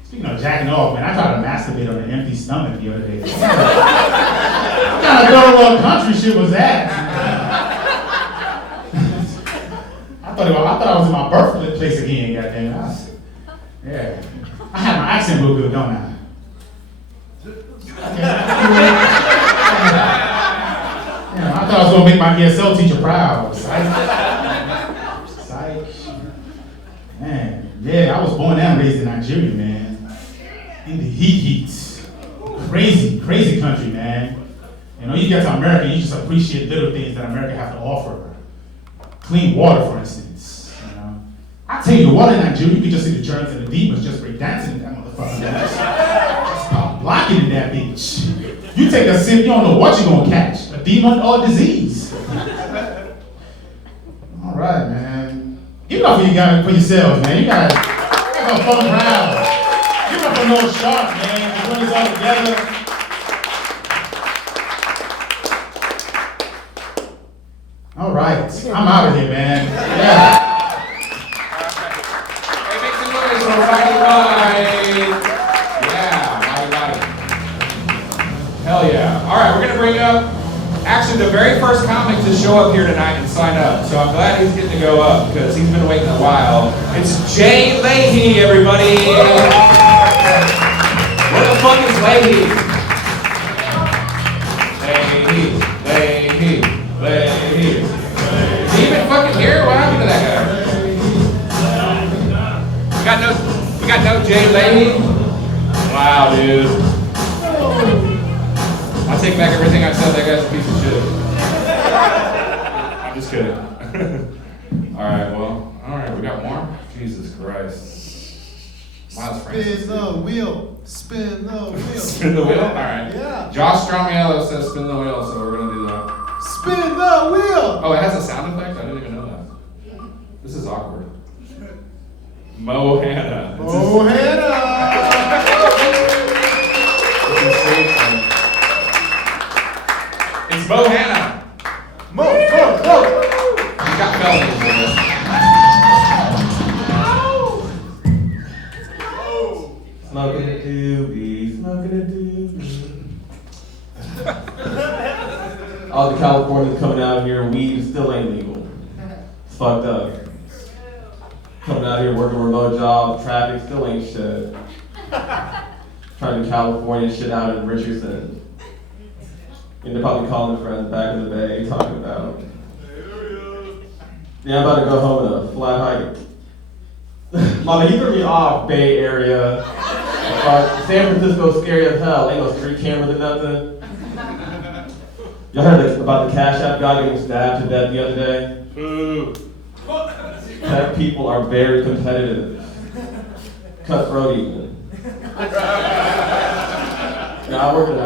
Speaking of jacking off, man, I tried to masturbate on an empty stomach the other day. What kind of third world country shit was that? I thought I was in my birthplace again, goddamn. Yeah. I have my accent real good, don't I? Yeah, I thought I was gonna make my ESL teacher proud. Psych. Man, yeah, I was born and raised in Nigeria, man. In the heat. Crazy country, man. You know, you get to America, you just appreciate little things that America have to offer. Clean water, for instance. You know, I tell you, the water in Nigeria, you can just see the germs and the demons just break dancing in that motherfucker. Just pop blocking in that bitch. You take a sip, you don't know what you're gonna catch, a demon or a disease. All right, man. Give it up for you guys, for yourselves, man. You guys are fun proud. Give it up for those sharks, man. To put this all together. All right, I'm out of here, man. Yeah. Hey, make some noise for Roddy Ride. Yeah, Roddy. Hell yeah. All right, we're gonna bring up actually the very first comic to show up here tonight and sign up. So I'm glad he's getting to go up because he's been waiting a while. It's Jay Leahy, everybody. Where the fuck is Leahy? Leahy. Is he even fucking here? What happened to that guy? We got no Jay Leahy? Wow, dude. I'll take back everything I said. That guy's a piece of shit. I'm just kidding. Alright, we got more? Jesus Christ. Miles Francis. Spin the wheel. Spin the wheel? Alright. Yeah. Josh Strongello says spin the wheel, so we're gonna do that. Spin the wheel. Oh, it has a sound effect? I didn't even know that. This is awkward. Bohannon. It's Bohannon. He's got felonies in this. Smoking a doobie, smoking a doobie. All the Californians coming out here, weed still ain't legal. It's fucked up. Coming out here working a remote job, traffic still ain't shit. Trying to California shit out in Richardson. And they're probably calling friends back in the Bay talking about. Yeah, I'm about to go home in a flat hike. Mama, you threw me off, Bay Area. San Francisco's scary as hell. Ain't no street cameras or nothing. Y'all heard about the Cash App guy getting stabbed to death the other day? Boo. Tech people are very competitive. Cutthroat even. Now, I work in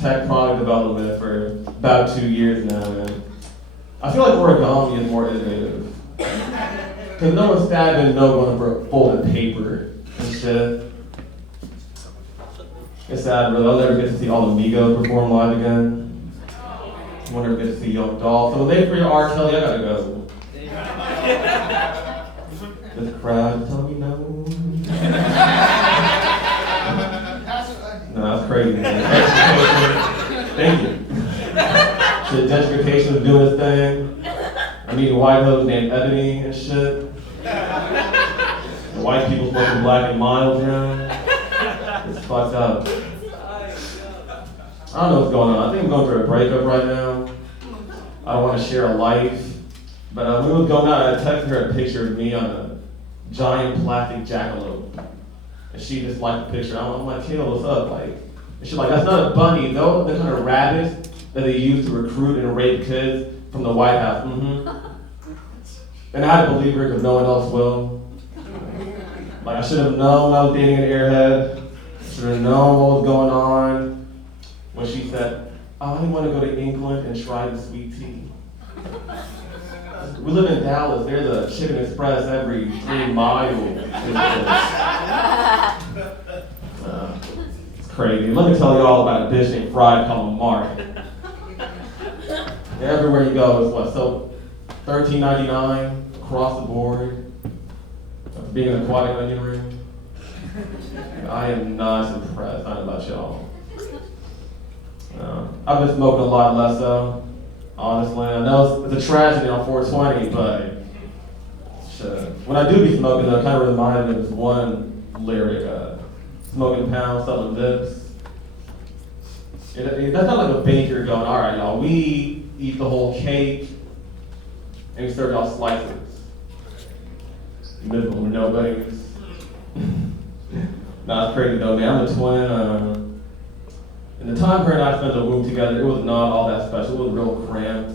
tech product development for about 2 years now, and I feel like origami is more innovative. Because no one's stabbing no one for folded paper and shit. It's sad, really. I'll never get to see all the Migos perform live again. I wonder if I get to see Young Dolph. So when they free R. Kelly, I gotta go. The crowd tell me no. No, that's crazy, man. Thank you. Shit, gentrification is doing its thing. I'm meeting white hoes named Ebony and shit. The white people smoking black and mild now. It's fucked up. I don't know what's going on. I think I'm going through a breakup right now. I don't want to share a life. But when we was going out, I texted her a picture of me on a giant plastic jackalope. And she just liked the picture. I'm like, Kayla, what's up? Like, and she's like, that's not a bunny. No, the kind of rabbits that they use to recruit and rape kids from the White House. And I had to believe her because no one else will. Like, I should have known I was dating an airhead. Should have known what was going on when she said, I want to go to England and try the sweet tea. We live in Dallas. There's a Chicken Express every 3 miles. It's crazy. Let me tell you all about a dish named fried calamari. Everywhere you go, it's what, so $13.99 across the board for being an aquatic onion ring. I am not impressed. I don't know about y'all. I've been smoking a lot less though. Honestly, I know it's a tragedy on 420, but when I do be smoking, though, it kind of reminds me of this one lyric, smoking pounds, selling dips. That's not like a baker going, all right, y'all, we eat the whole cake, and we serve y'all slices. Miserable nobodies. Nah, it's crazy though, man. I'm a twin. And the time her and I spent in the womb together, it was not all that special. It was real cramped.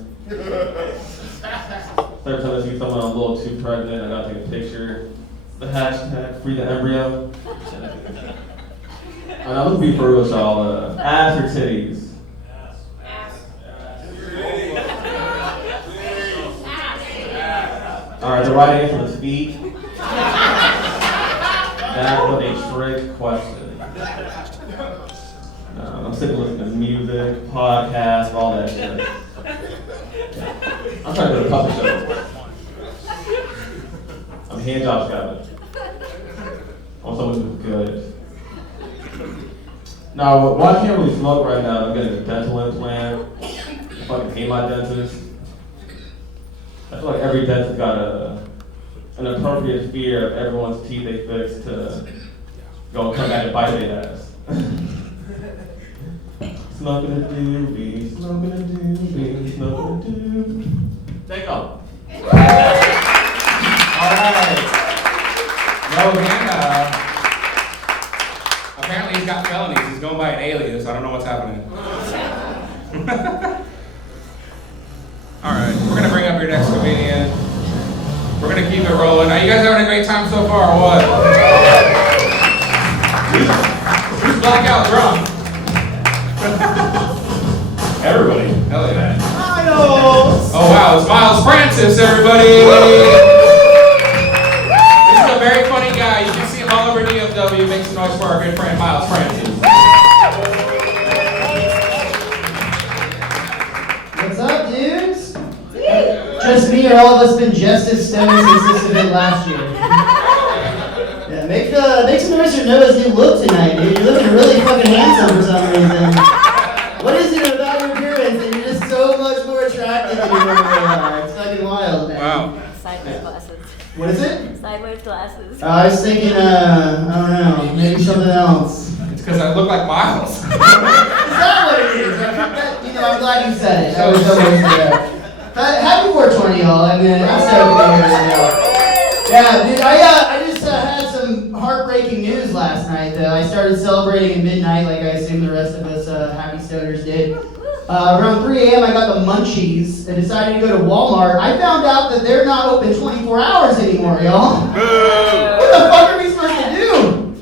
Every time I see someone I'm a little too pregnant, I gotta take a picture. The hashtag, free the embryo. And I'm gonna be for real, y'all. Ass or titties? Alright, the right answer was feet. That was a trick question. I'm sick of listening to music, podcasts, all that shit. I'm trying to go to a coffee show. I'm a hand job scouting. I want someone who's good. Now, why I can't really smoke right now? I'm getting a dental implant. I fucking hate my dentist. I feel like every dentist got an appropriate fear of everyone's teeth they fix to go and come back and bite their ass. Smoking a doobie, smoking a doobie, smoking a doobie. Take off. Alright. Bohannon. Apparently he's got felonies. He's going by an alias. I don't know what's happening. Alright, we're gonna bring up your next comedian. We're gonna keep it rolling. Are you guys having a great time so far or what? Who's blackout drunk? Everybody. Hell yeah. Miles! Oh wow, it's Miles Francis, everybody! SW. Make some noise for our good friend Miles Francis. What's up, dudes? Just me or all of us been just as stoned as consistent last year? Yeah, make some noise for Noah's new look tonight, dude. You're looking really fucking handsome for some reason. What is it about your appearance that you're just so much more attractive than you normally are? It's fucking wild, man. Wow. Sideways glasses. What is it? Sideways glasses. I was thinking, I don't know, maybe something else. It's because I look like Miles. Is that what it is? I'm glad you said it. I was so happy 420, y'all. I mean, I'm so good. Yeah, dude, I just had some heartbreaking news last night, though. I started celebrating at midnight, like I assume the rest of us happy stoners did. Around 3 a.m., I got the munchies and decided to go to Walmart. I found out that they're not open 24 hours anymore, y'all. What the fuck are we supposed to do?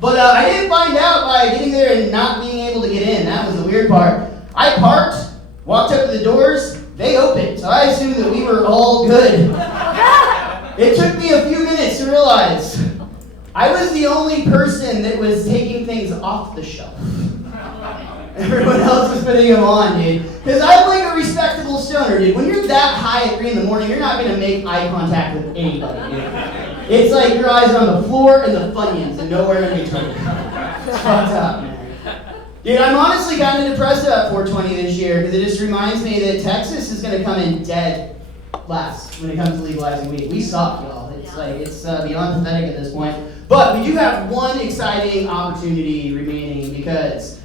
But I didn't find out by getting there and not being able to get in. That was the weird part. I parked, walked up to the doors, they opened, so I assumed that we were all good. It took me a few minutes to realize I was the only person that was taking things off the shelf. Everyone else was putting them on, dude. Because I'm like a respectable stoner, dude. When you're that high at 3 in the morning, you're not going to make eye contact with anybody, dude. It's like your eyes are on the floor and the Funyuns and nowhere in between. It's fucked up, man. Dude, I'm honestly kind of depressed about 420 this year because it just reminds me that Texas is going to come in dead last when it comes to legalizing weed. We suck, y'all. It's beyond pathetic at this point. But we do have one exciting opportunity remaining because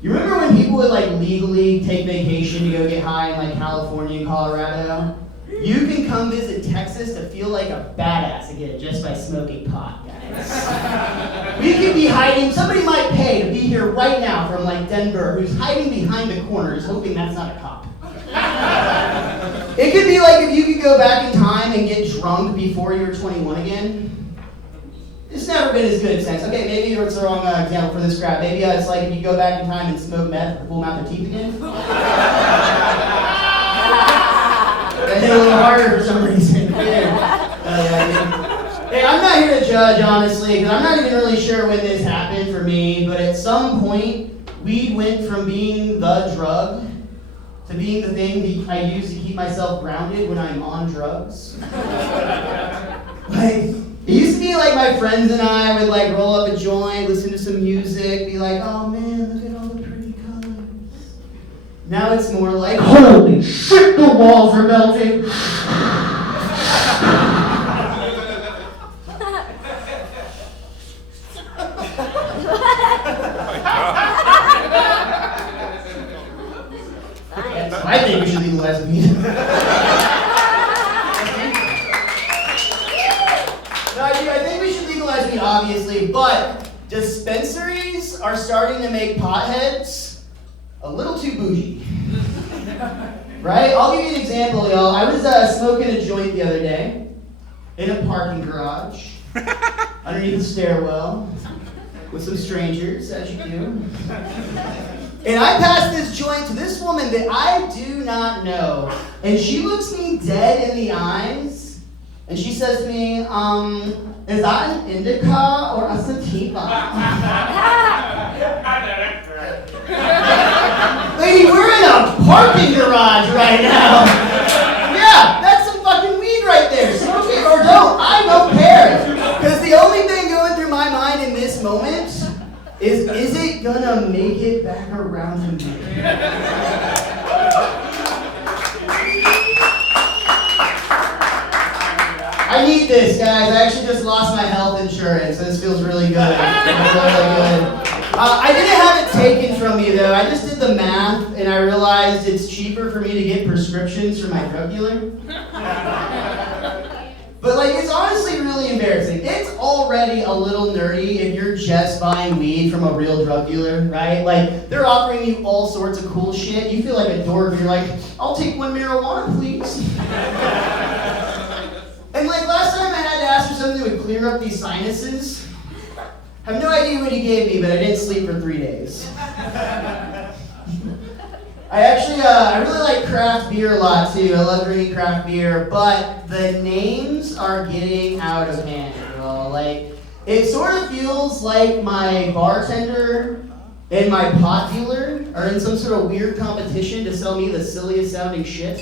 you remember when people would like legally take vacation to go get high in like California and Colorado? You can come visit Texas to feel like a badass again just by smoking pot, guys. We could be hiding, somebody might pay to be here right now from like Denver who's hiding behind the corners hoping that's not a cop. It could be like if you could go back in time and get drunk before you were 21 again. It's never been as good since. Okay, maybe it's the wrong example for this crowd. Maybe it's like if you go back in time and smoke meth with a full mouth of teeth again. That hit a little harder for some reason. Hey, I'm not here to judge, honestly, because I'm not even really sure when this happened for me, but at some point, weed went from being the drug to being the thing I use to keep myself grounded when I'm on drugs. Like, it used to be like my friends and I would like roll up a joint, listen to some music, be like, oh man, look at all the pretty colors. Now it's more like, holy shit, the walls are melting. I think we should legalize weed. I think we should legalize weed, obviously, but dispensaries are starting to make potheads a little too bougie. Right? I'll give you an example, y'all. I was smoking a joint the other day in a parking garage underneath the stairwell with some strangers, as you do. And I passed this joint to this woman that I do not know. And she looks me dead in the eyes. And she says to me, is that an indica or a sativa? Lady, we're in a parking garage right now. Yeah, that's some fucking weed right there. Smoke it or don't. I don't care. Because the only thing going through my mind in this moment is it gonna make it back around to me? I need this, guys. I actually just lost my health insurance, so this feels really good. I didn't have it taken from me, though. I just did the math, and I realized it's cheaper for me to get prescriptions from my drug dealer. But, like, it's honestly really embarrassing. It's already a little nerdy if you're just buying weed from a real drug dealer, right? Like, they're offering you all sorts of cool shit. You feel like a dork. You're like, I'll take one marijuana, please. And, like, last time I had to ask for something that would clear up these sinuses. I have no idea what he gave me, but I didn't sleep for 3 days. I really like craft beer a lot too. I love drinking craft beer, but the names are getting out of hand, y'all. Like, It sort of feels like my bartender and my pot dealer are in some sort of weird competition to sell me the silliest sounding shit.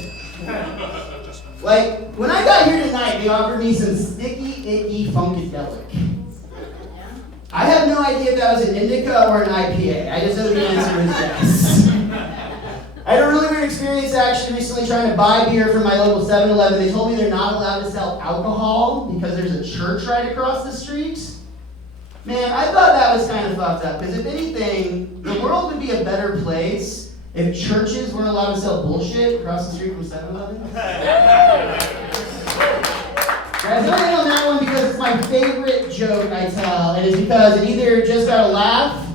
Like, when I got here tonight, they offered me some sticky, icky funkadelic. I have no idea if that was an indica or an IPA. I just know the answer is yes. I had a really weird experience actually recently trying to buy beer from my local 7-Eleven. They told me they're not allowed to sell alcohol because there's a church right across the street. Man, I thought that was kind of fucked up, because if anything, the world would be a better place if churches weren't allowed to sell bullshit across the street from 7-Eleven. Guys, I'm in on that one because it's my favorite joke I tell, and it's because it either just got a laugh,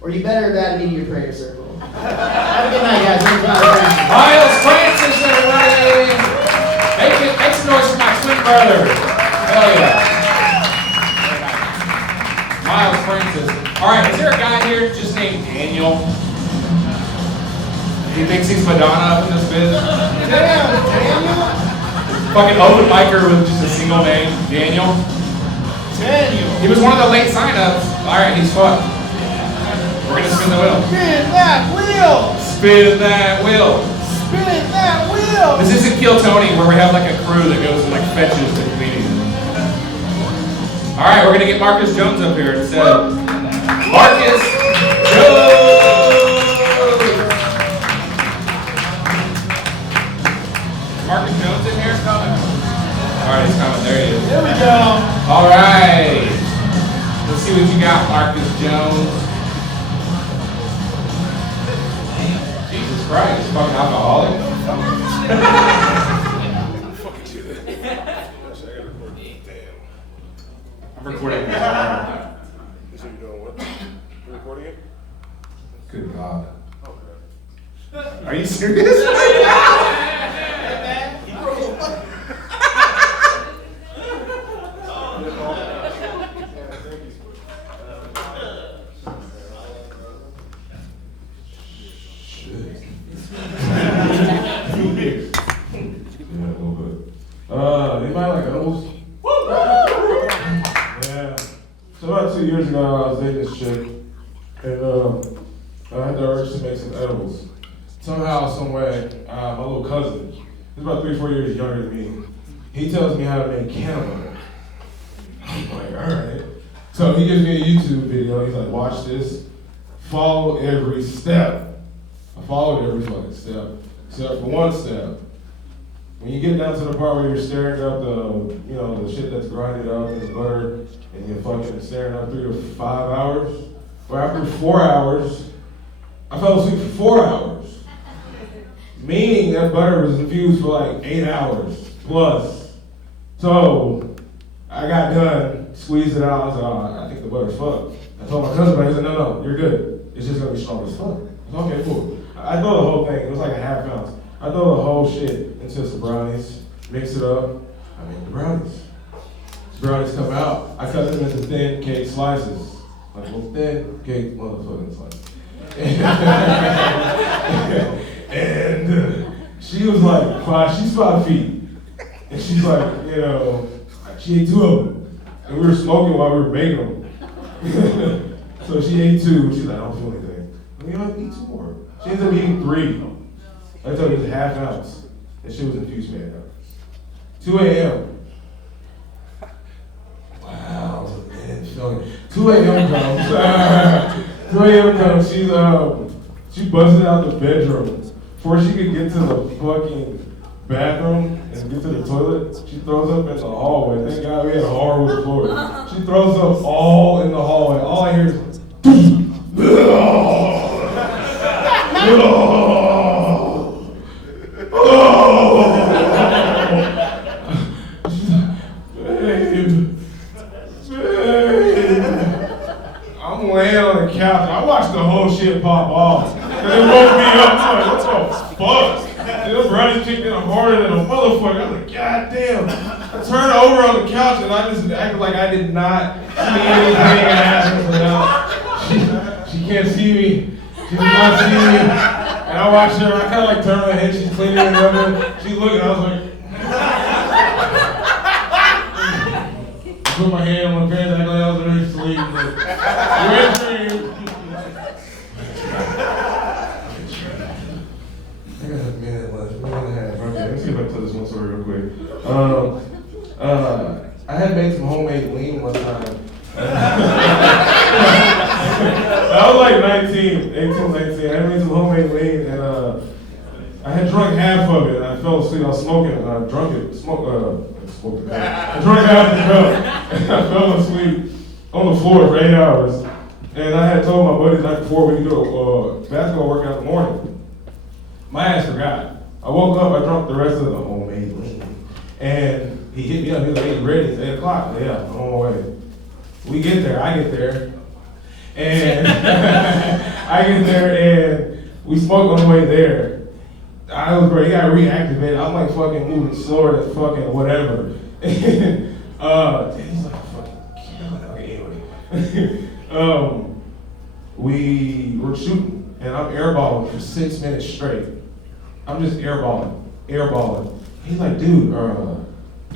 or you better have added me to your prayer circle. Have a good night, guys. Miles Francis, everybody! Make some noise for my twin brother. Hell yeah. Miles Francis. Alright, is there a guy here just named Daniel? He thinks he's Madonna up in this business? Damn, Daniel. Fucking open micer with just a single name, Daniel. Daniel. He was one of the late signups. Alright, he's fucked. We're gonna spin the wheel. Spin that wheel. Spin that wheel. Spin that wheel. This isn't Kill Tony where we have like a crew that goes and like fetches the comedian. Alright, we're gonna get Marcus Jones up here instead. Marcus Jones! Marcus Jones in here? Alright, he's coming. There he is. There we go. Alright. Let's see what you got, Marcus Jones. Jesus Christ, fucking alcoholic. I'm recording this. So you're doing what? You're recording it? Good God. Are you serious? Anybody like edibles? Yeah. So about 2 years ago, I was dating this chick, and I had the urge to make some edibles. Somehow, some way, my little cousin, he's about 3-4 years younger than me, he tells me how to make cannabis. I'm like, all right. So he gives me a YouTube video. He's like, watch this. Follow every step. I followed every fucking step, except for one step. When you get down to the part where you're staring up the shit that's grinded up in the butter, and you're fucking staring up 3 to 5 hours, or after 4 hours, I fell asleep for 4 hours. Meaning that butter was infused for like 8 hours plus. So I got done, squeezed it out. I was like, oh, I think the butter's fucked. I told my cousin about it. He said, no, you're good. It's just gonna be strong as fuck. I said, okay, cool. I throw the whole thing. It was like a half ounce. I throw the whole shit into some brownies, mix it up. I make the brownies. The brownies come out. I cut them into thin cake slices, like little thin cake motherfucking slices. And she was like she's 5 feet. And she's like, she ate 2 of them. And we were smoking while we were making them. So she ate 2, she's like, I don't feel anything. I mean, I'll eat 2 more. She ends up eating 3. I told her it was a half ounce. That shit was infused man. 2 a.m. Wow, man, 2 a.m. comes. 2 a.m. comes, she busted out the bedroom. Before she could get to the fucking bathroom and get to the toilet, she throws up in the hallway. Thank God we had a hardwood floor. She throws up all in the hallway. All I hear is I'm laying on the couch. I watched the whole shit pop off. And it woke me up. I'm like, what the fuck? And the brownies kicked in harder than a motherfucker. I'm like, God damn. I turned over on the couch and I just acted like I did not see anything happen. She can't see me. She does not see me. And I watched her. I kind of like turned my head. She's cleaning and rubbing. She's looking. I was like, I put my hand on my pants. I was Wet dream. I got a minute left, minute and a half. Okay, let me see if I can tell this one story real quick. I had made some homemade lean one time. I was like 19, 18, 19. I had made some homemade lean and I had drunk half of it and I fell asleep. I was smoking and I drank it. I drank half the cup and I fell asleep on the floor for 8 hours. And I had told my buddy the night before we could do a basketball workout in the morning. My ass forgot. I woke up, I drank the rest of the homemade lean. And he hit me up, he was like, hey, you ready? It's 8 o'clock. Yeah, I'm on my way. We get there, I get there. And I get there and we spoke on the way there. I was great, he got reactivated. I'm like fucking moving slower than fucking whatever. And he's like fucking killing. Okay, anyway. We were shooting and I'm airballing for 6 minutes straight. I'm just airballing. He's like, dude,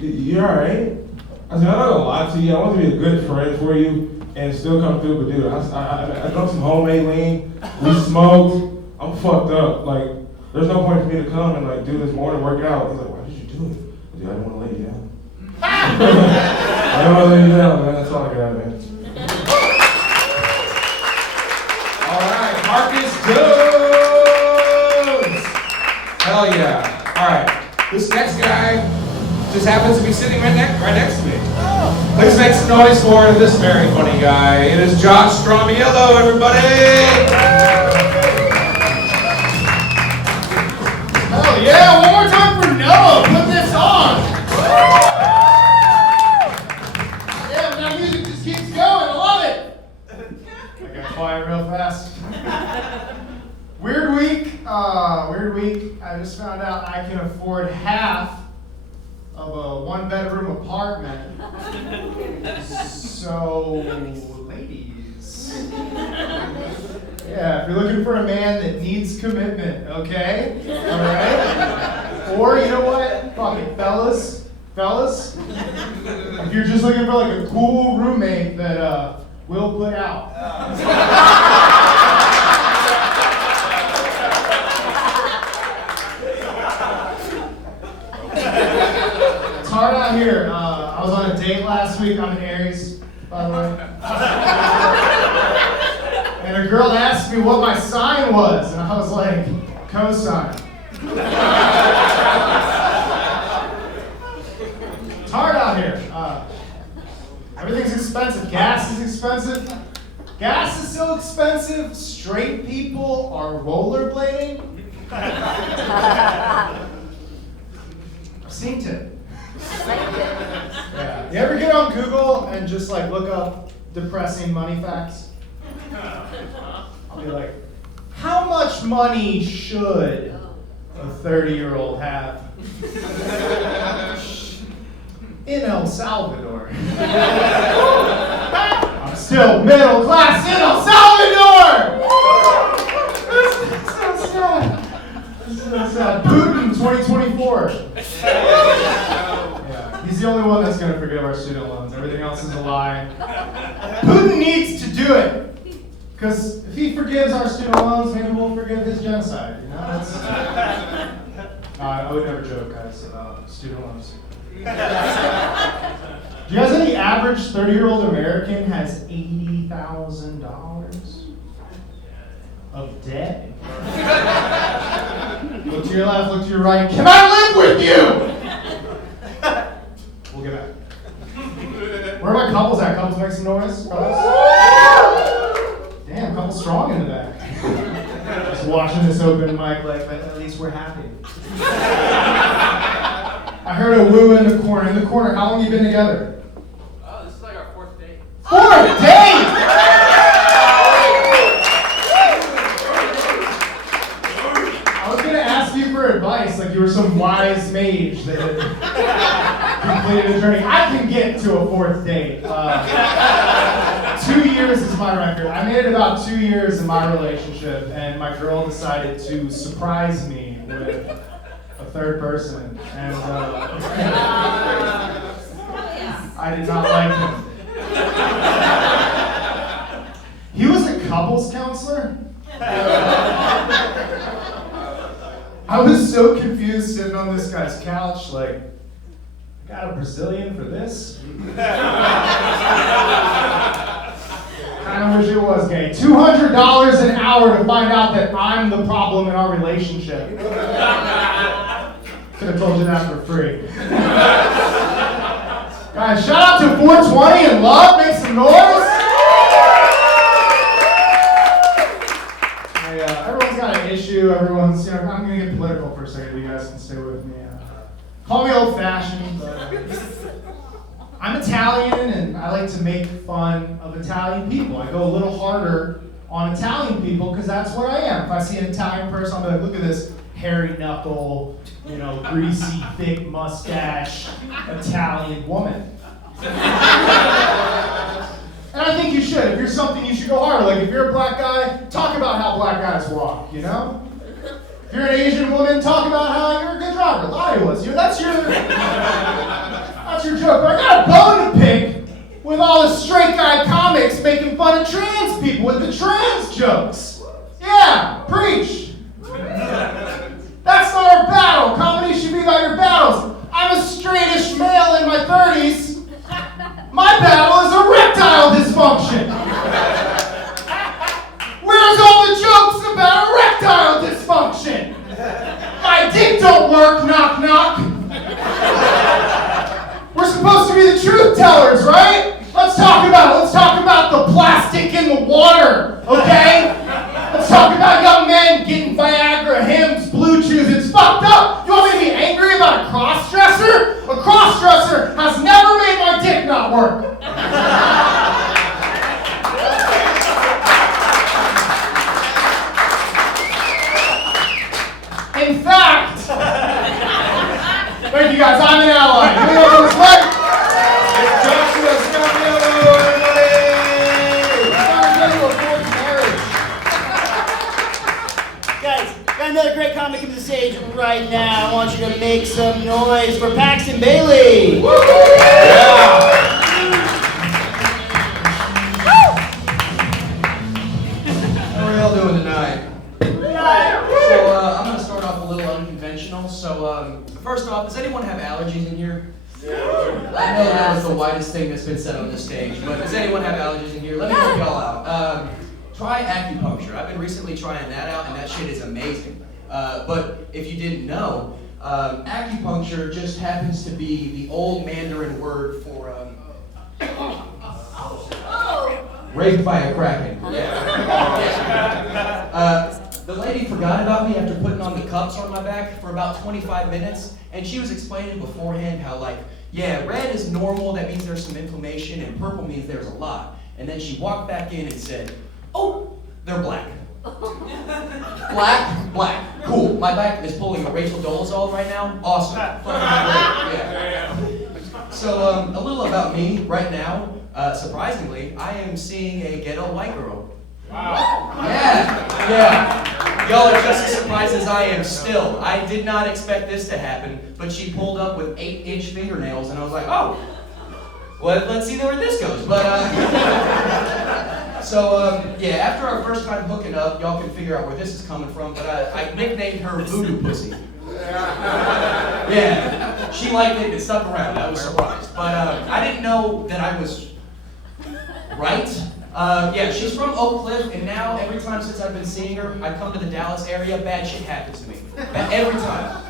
you alright? I said, I'm not gonna lie to you, I want to be a good friend for you and still come through, but dude, I drank some homemade lean, we smoked, I'm fucked up. Like, there's no point for me to come and like do this morning workout. He's like, why did you do it? I dude, I didn't want to lay you down. I don't want to lay you down, man, that's all I got, man. Alright, Marcus Jones! Hell yeah. Alright, this next guy just happens to be sitting right next to me. Let's make some noise for this very funny guy. It is Josh Strongello, everybody! Hell yeah, one more time for Noah, put this on! Yeah, that music just keeps going, I love it! I got quiet real fast. Weird week. I just found out I can afford half of a one-bedroom apartment. So, ladies. Yeah, if you're looking for a man that needs commitment, okay? All right? Or, you know what? Fuck it, fellas. If you're just looking for like a cool roommate that will put out. It's hard out here. I was on a date last week. I'm an Aries, by the way. And a girl asked me what my sign was, and I was like, cosine. It's hard out here. Everything's expensive. Gas is expensive. Gas is so expensive. Straight people are rollerblading. I've seen it. Yeah. You ever get on Google and just like look up depressing money facts? I'll be like, how much money should a 30-year-old have in El Salvador? I'm still middle class in El Salvador! This is so sad. Putin 2024. Yeah, he's the only one that's going to forgive our student loans. Everything else is a lie. Putin needs to do it. Because if he forgives our student loans, maybe we'll forgive his genocide. You know, that's... I would never joke, guys, about student loans. Do you guys know the average 30-year-old American has $80,000 of debt? Look to your left, look to your right. Can I live with you? We'll get back. Where are my couples at? Couples make some noise? Damn, couple strong in the back. Just watching this open mic like, but at least we're happy. I heard a woo in the corner. How long have you been together? Oh, this is like our 4th date. 4th date? I was gonna ask you for advice, like you were some wise mage that had completed a journey. I can get to a 4th date. 2 years is my record. I made it about 2 years in my relationship, and my girl decided to surprise me with a 3rd person, and I did not like him. couples counselor? I was so confused sitting on this guy's couch, like, got a Brazilian for this? Kind of wish it was gay. $200 an hour to find out that I'm the problem in our relationship. Could have told you that for free. Guys, shout out to 420 and Love. Make some noise. Hey, everyone's got an issue. Everyone's, I'm going to get political for a second. You guys can stay with me. Call me old-fashioned, but I'm Italian, and I like to make fun of Italian people. I go a little harder on Italian people because that's what I am. If I see an Italian person, I'll be like, look at this hairy knuckle, greasy, thick mustache, Italian woman. And I think you should. If you're something, you should go harder. Like, if you're a black guy, talk about how black guys walk, If you're an Asian woman, talk about how you're a good driver. Lie to us. That's your joke. But I got a bone to pick with all the straight guy comics making fun of trans people with the trans jokes. Yeah, preach. That's not our battle. Comedy should be about your battles. I'm a straightish male in my 30s. My battle is erectile dysfunction. Where's all the jokes about erectile dysfunction? My dick don't work, knock knock. We're supposed to be the truth tellers, right? Let's talk about it. Let's talk about the plastic in the water, okay? Let's talk about young men getting Viagra, Hims, Blue Chews. It's fucked up. You want me to be angry about a cross-dresser? A cross-dresser has never made my dick not work. In fact, thank you guys, I'm an ally. You know this way? It's Joshua Strongello, everybody! Guys, got another great comic coming to the stage right now. I want you to make some noise for Paxon Bailey. Woo! Yeah! How are y'all doing tonight? So I'm going to start off a little unconventional. So first off, does anyone have allergies in here? I know that was the widest thing that's been said on this stage, but does anyone have allergies in here? Let me help y'all out. Try acupuncture. I've been recently trying that out, and that shit is amazing. But if you didn't know, acupuncture just happens to be the old Mandarin word for raped by a kraken. Yeah. The lady forgot about me after putting on the cups on my back for about 25 minutes, and she was explaining beforehand how, red is normal, that means there's some inflammation, and purple means there's a lot. And then she walked back in and said, oh, they're black. Black, cool. My back is pulling a Rachel Dolezal right now. Awesome. Yeah. So, a little about me right now. Surprisingly, I am seeing a ghetto white girl. Wow. Yeah. Y'all are just as surprised as I am still. I did not expect this to happen, but she pulled up with 8-inch fingernails, and I was like, oh, well, let's see where this goes. But, after our first time hooking up, y'all can figure out where this is coming from, but I nicknamed her Voodoo Pussy. Yeah, she liked it and stuck around. I was surprised. But I didn't know that I was right. She's from Oak Cliff, and now every time since I've been seeing her, I come to the Dallas area, bad shit happens to me. Every time.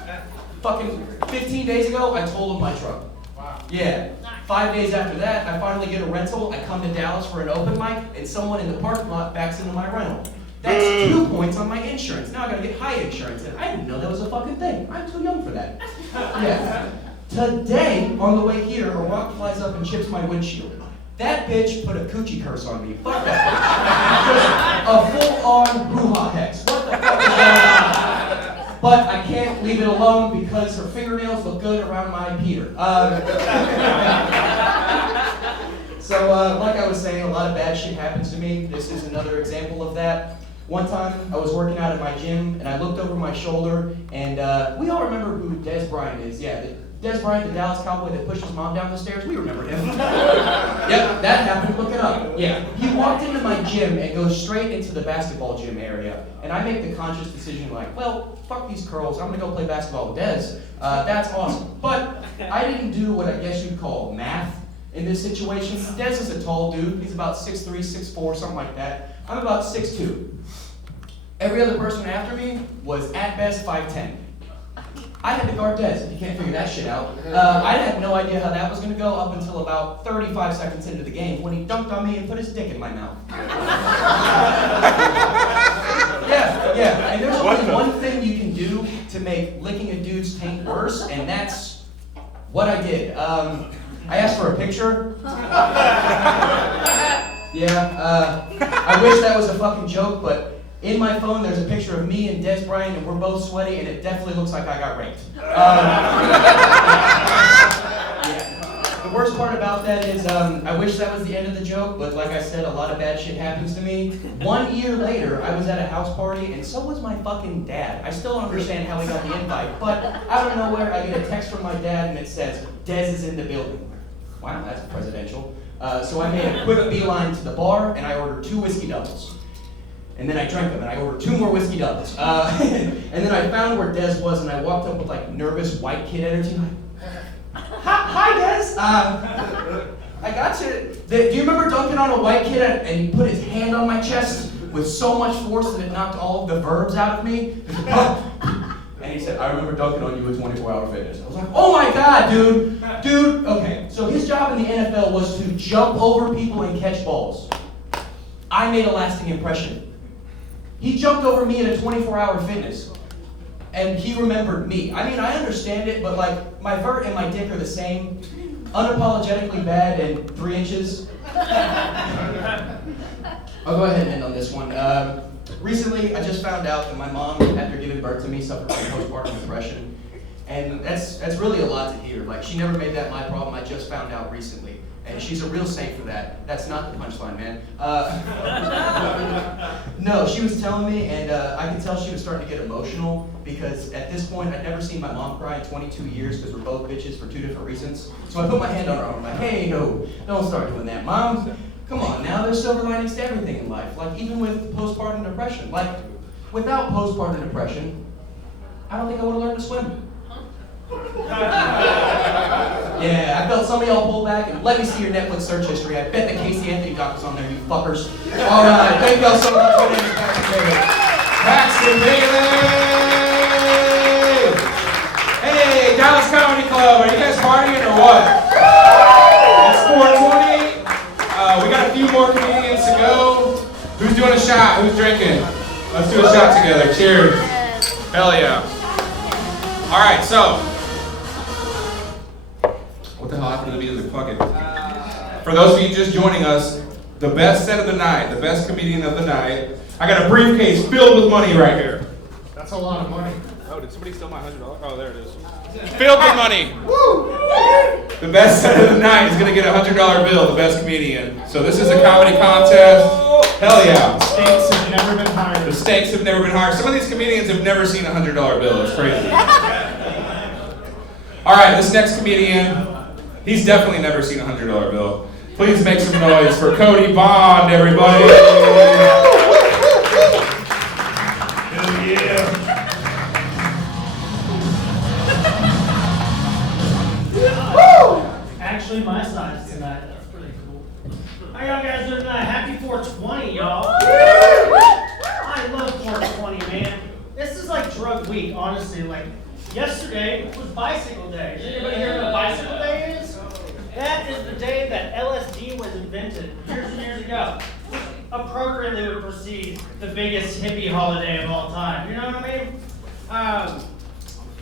Fucking 15 days ago, I totaled my truck. Wow. Yeah. 5 days after that, I finally get a rental. I come to Dallas for an open mic, and someone in the parking lot backs into my rental. That's 2 points on my insurance. Now I gotta get high insurance, and I didn't know that was a fucking thing. I'm too young for that. Yeah. Today, on the way here, a rock flies up and chips my windshield. That bitch put a coochie curse on me. Fuck that bitch. Just a full-on hoo-ha hex. What the fuck is going on? But I can't leave it alone because her fingernails look good around my Peter. Like I was saying, a lot of bad shit happens to me. This is another example of that. One time, I was working out at my gym, and I looked over my shoulder, and we all remember who Des Bryant is. Yeah, Des Bryant, the Dallas Cowboy that pushed his mom down the stairs, we remember him. Yep, that happened, look it up. Yeah, he walked into my gym and goes straight into the basketball gym area. And I make the conscious decision like, well, fuck these curls, I'm gonna go play basketball with Des. That's awesome. But I didn't do what I guess you'd call math in this situation. Des is a tall dude, he's about 6'3", 6'4", something like that. I'm about 6'2". Every other person after me was at best 5'10". I had to guard Des, if you can't figure that shit out. I had no idea how that was going to go up until about 35 seconds into the game when he dunked on me and put his dick in my mouth. Yeah, and there's only one thing you can do to make licking a dude's taint worse, and that's what I did. I asked for a picture. I wish that was a fucking joke, but in my phone, there's a picture of me and Des Bryant, and we're both sweaty, and it definitely looks like I got raped. The worst part about that is, I wish that was the end of the joke, but like I said, a lot of bad shit happens to me. 1 year later, I was at a house party, and so was my fucking dad. I still don't understand how he got the invite, but out of nowhere, I get a text from my dad, and it says, Des is in the building. Wow, that's presidential. So I made a quick beeline to the bar, and I ordered 2 whiskey doubles. And then I drank them, and I ordered 2 more whiskey doubles. And then I found where Des was, and I walked up with like nervous white kid energy, like, hi Des, I got you. Do you remember dunking on a white kid and he put his hand on my chest with so much force that it knocked all of the verbs out of me? And he said, I remember dunking on you with 24-hour fitness. I was like, oh my God, dude. Okay, so his job in the NFL was to jump over people and catch balls. I made a lasting impression. He jumped over me at a 24-hour fitness, and he remembered me. I mean, I understand it, but like, my vert and my dick are the same, unapologetically bad and 3 inches. I'll go ahead and end on this one. Recently, I just found out that my mom, after giving birth to me, suffered from postpartum depression, and that's really a lot to hear. Like, she never made that my problem. I just found out recently. And she's a real saint for that. That's not the punchline, man. No, she was telling me, and I could tell she was starting to get emotional because at this point, I'd never seen my mom cry in 22 years because we're both bitches for 2 different reasons. So I put my hand on her arm, I'm like, hey, no, don't start doing that, Mom. Come on, now there's silver linings to everything in life. Like, even with postpartum depression. Like, without postpartum depression, I don't think I would have learned to swim. Yeah, I felt some of y'all pull back and let me see your Netflix search history. I bet that Casey Anthony doc was on there, you fuckers. All right, thank y'all so much. My name is Paxon Bailey. Hey, Dallas Comedy Club, are you guys partying or what? It's 4:20. We got a few more comedians to go. Who's doing a shot? Who's drinking? Let's do a shot together. Cheers. Hell yeah. All right, so. What the hell happened to the music? Fuck it. For those of you just joining us, the best set of the night, the best comedian of the night. I got a briefcase filled with money right here. That's a lot of money. Oh, did somebody steal my $100? Oh, there it is. Filled with money. Woo! The best set of the night is gonna get a $100 bill, the best comedian. So this is a comedy contest. Hell yeah. The stakes have never been higher. The stakes have never been higher. Some of these comedians have never seen a $100 bill. It's crazy. All right, this next comedian, he's definitely never seen a $100 bill. Please make some noise for Cody Bond, everybody. Hell yeah. Actually, my size tonight. That's pretty cool. How y'all guys doing tonight? Happy 420, y'all. I love 420, man. This is like drug week, honestly. Like, yesterday was bicycle day. Does anybody hear what bicycle day is? That is the day that LSD was invented years and years ago. Appropriately would precede the biggest hippie holiday of all time. You know what I mean?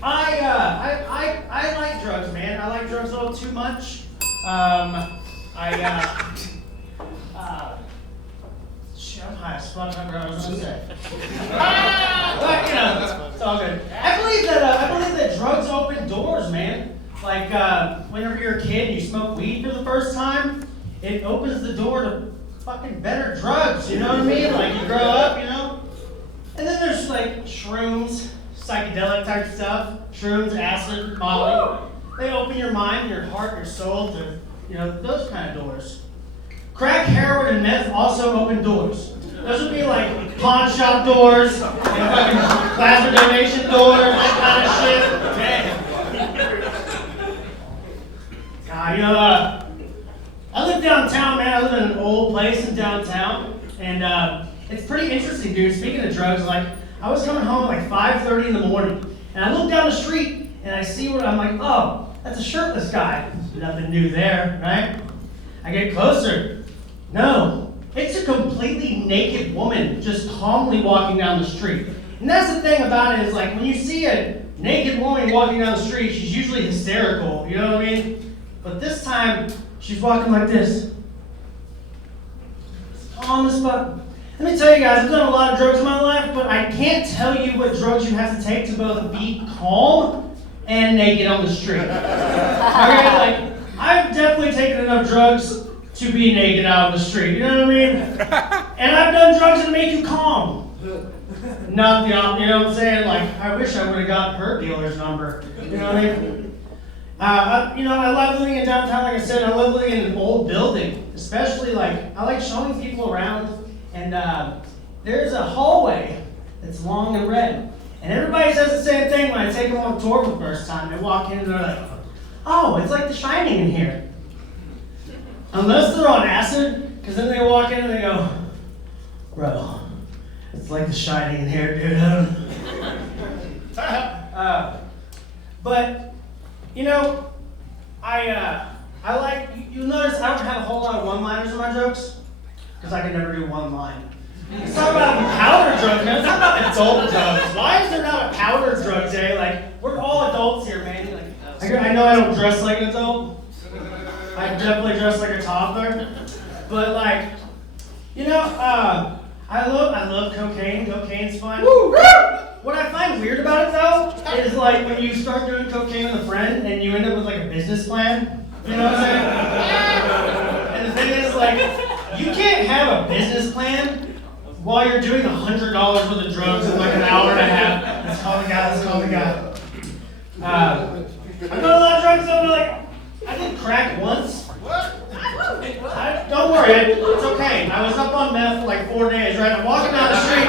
I like drugs, man. I like drugs a little too much. Shit, I'm high as fuck. I don't know what I was gonna say. But you know, it's all good. I believe that drugs open doors, man. Like whenever you're a kid and you smoke weed for the first time, it opens the door to fucking better drugs. You know what I mean? Like you grow up, you know. And then there's like shrooms, psychedelic type stuff, shrooms, acid, Molly. They open your mind, your heart, your soul to, those kind of doors. Crack, heroin, and meth also open doors. Those would be like pawn shop doors, fucking plasma donation doors, that kind of shit. I live downtown, man. I live in an old place in downtown, and it's pretty interesting, dude. Speaking of drugs, like I was coming home at like 5:30 in the morning, and I look down the street and I see what I'm like, oh, that's a shirtless guy. Nothing new there, right? I get closer. No, it's a completely naked woman just calmly walking down the street. And that's the thing about it is like when you see a naked woman walking down the street, she's usually hysterical, you know what I mean? But this time, she's walking like this. Calm as fuck. Let me tell you guys, I've done a lot of drugs in my life, but I can't tell you what drugs you have to take to both be calm and naked on the street. Okay, like, I've definitely taken enough drugs to be naked out on the street, you know what I mean? And I've done drugs that make you calm. Not the, you know what I'm saying? Like, I wish I would have got her dealer's number, you know what I mean? I love living in downtown, like I said, I love living in an old building, especially like, I like showing people around, and there's a hallway that's long and red, and everybody says the same thing when I take them on tour for the first time. They walk in and they're like, oh, it's like The Shining in here. Unless they're on acid, because then they walk in and they go, bro, it's like The Shining in here, dude. But, I like, you'll notice I don't have a whole lot of one-liners in my jokes, because I can never do one line. It's not about powder drugs, man. It's not about adult drugs. Why is there not a powder drug day? Like, we're all adults here, man. Like, I know I don't dress like an adult. I definitely dress like a toddler. But like, I love cocaine. Cocaine's fun. Woo! What I find weird about it though is like when you start doing cocaine with a friend and you end up with like a business plan. You know what I'm saying? And the thing is like, you can't have a business plan while you're doing $100 worth of drugs in like an hour and a half. Let's call the guy. I've done a lot of drugs though, but like, I did crack once. Don't worry, it's okay. I was up on meth for like 4 days, right? I'm walking down the street,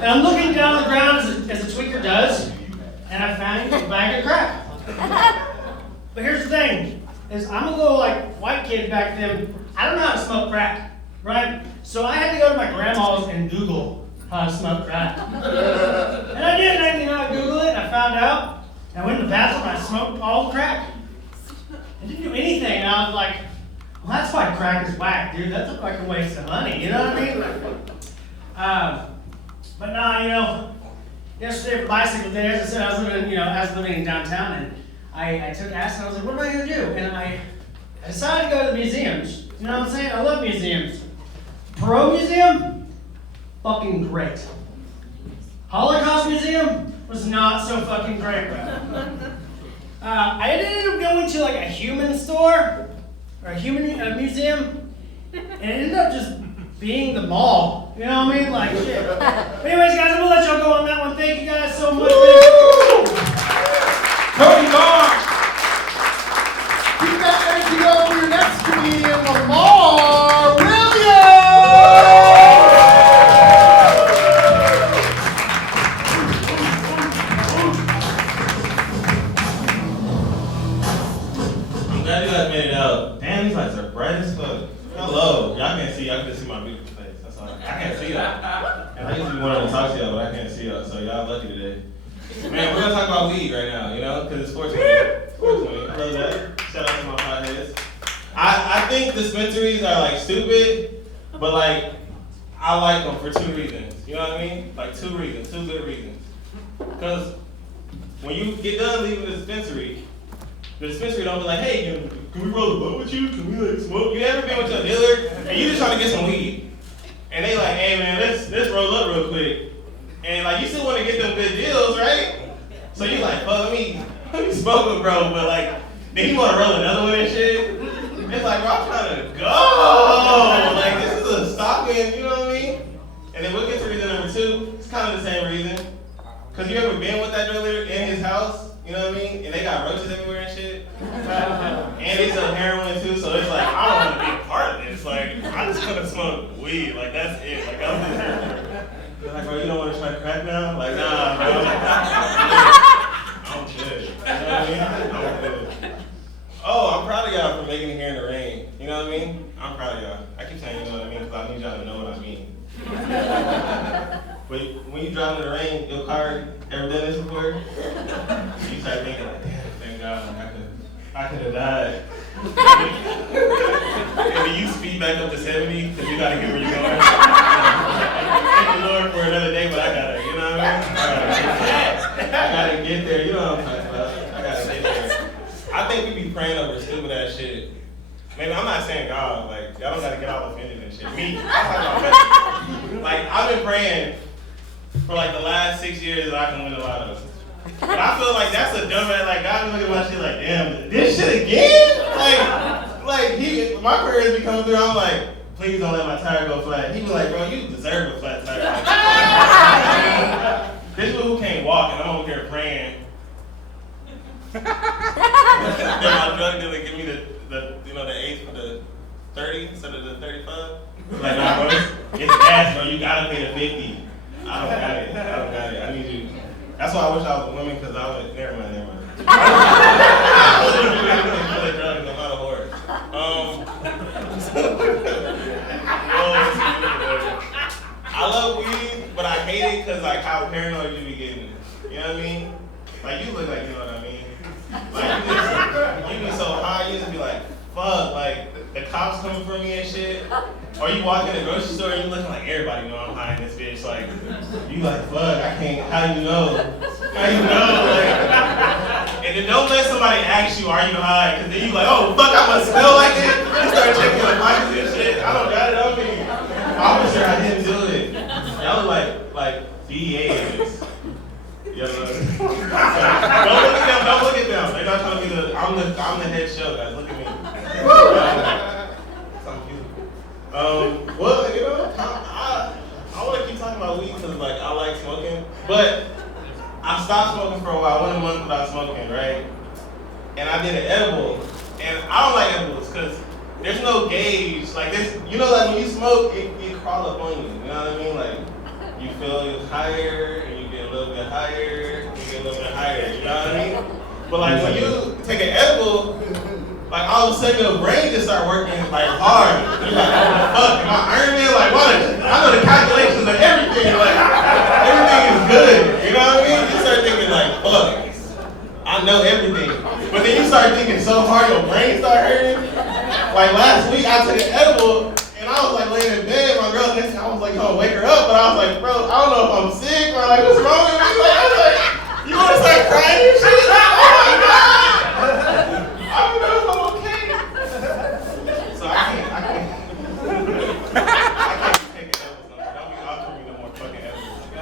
and I'm looking down on the ground as a tweaker does, and I found a bag of crack. But here's the thing, is I'm a little like white kid back then. I don't know how to smoke crack, right? So I had to go to my grandma's and Google how to smoke crack. And I did, I Googled it, and I found out. I went to the bathroom and I smoked all the crack. I didn't do anything, and I was like, well, that's why crack is whack, dude. That's a fucking waste of money, you know what I mean? But nah, yesterday for bicycle day, as I said, I was living in downtown, and I took acid, and I was like, what am I gonna do? And I decided to go to the museums. You know what I'm saying? I love museums. Perot Museum, fucking great. Holocaust Museum was not so fucking great, bro. I ended up going to like a human store, or a human museum, and it ended up just being the mall. You know what I mean? Like shit. Anyways, guys, I'm gonna let y'all go on that one. Thank you guys so much. Cody Bond. Keep that energy up for your next comedian, Lamar Williams. I'm glad you guys made it out. Damn, these lights are bright as fuck. Hello. Y'all can't see. Y'all can see my beautiful face. That's all. I can't see y'all. And I usually want to talk to y'all, but I can't see y'all. So y'all lucky today. Man, we're gonna talk about weed right now, because it's 420. 420. Know that. Shout out to my potheads. I think dispensaries are like stupid, but like I like them for 2 reasons. You know what I mean? Like 2 reasons, 2 good reasons. Because when you get done leaving the dispensary don't be like, hey, can we roll a blunt with you? Can we like smoke? You ever been with your dealer and you just trying to get some weed, and they like, hey man, let's roll up real quick, and like you still want to get them good deals, right? So you like, fuck, let me smoke with bro, but like then you want to roll another one and shit. It's like, bro, I'm trying to go. Like this is a stocking, you know what I mean? And then we'll get to reason number 2. It's kind of the same reason. Cause you ever been with that dealer in his house? You You know what I mean? And they got roaches everywhere and shit. And they sell heroin too, so it's like, I don't want to be a part of this. Like, I just want to smoke weed. Like, that's it. Like, I'm just, they're like, bro, you don't want to try crack now? Like, nah, bro. I'm good. You know what I mean? I'm good. Oh, I'm proud of y'all for making it here in the rain. You know what I mean? I'm proud of y'all. I keep saying you know what I mean because I need y'all to know what I mean. But when you drive in the rain, your car, ever done this before? You start thinking like, damn, thank God, I could have died. And then you speed back up to 70 because you got to get where you're going. Thank the Lord for another day, but I got to, you know what I mean? I got to get there, you know what I'm talking about. I got to get there. I think we be praying over stupid ass shit. Maybe I'm not saying God, like, y'all don't got to get all offended and shit. Me, I'm talking about me. Like, I've been praying for like the last 6 years that I can win the lotto. But I feel like that's a dumb ass, like, God be looking at my shit like, damn, this shit again? Like my prayers be coming through, I'm like, please don't let my tire go flat. He be like, bro, you deserve a flat tire. Like, this is who can't walk, and I'm over here praying. Then my drug dealer give me the eighth for the 30 instead of the 35. Like, nah, bro, it's gas, bro. You gotta pay the 50. I don't got it. I need you. That's why I wish I was a woman, because I would. Never mind. I love weed, but I hate it because like how paranoid you be getting. You know what I mean? Like you look like you know what I mean. Like you be so high, you just be like, fuck, like the cops coming for me and shit. Or you walk in the grocery store and you looking like everybody know I'm high in this bitch. Like you like, fuck, I can't. How you know? Like, and then don't let somebody ask you, are you high? Because then you like, oh fuck, I must smell like it. You start checking your pockets and shit. I don't got it on me. I was sure I didn't do it. Y'all look like DEA agents. Don't look at them. They're not trying to be the. I'm the head show, guys. Look at me. Something cute. Well, you know, I want to keep talking about weed because like I like smoking, but I stopped smoking for a while. I went a month without smoking, right? And I did an edible, and I don't like edibles because there's no gauge. Like this, you know, like when you smoke, it crawl up on you. You know what I mean? Like you feel higher, and you get a little bit higher, and you get a little bit higher. You know what I mean? But like when you take an edible, like all of a sudden your brain just start working like hard. You're like, oh fuck, am I Iron Man? Like what? I know the calculations of everything. Like everything is good. You know what I mean? You start thinking like, fuck, I know everything. But then you start thinking so hard, your brain start hurting. Like last week I took an edible and I was like laying in bed. My girl next to me, I was like, oh, wake her up. But I was like, bro, I don't know if I'm sick or like what's wrong with me. Like, I was like, you want to start crying and shit? Like, oh my god. I don't know if I'm okay. So I can't take an edible no more. Don't be offering me no more fucking edibles.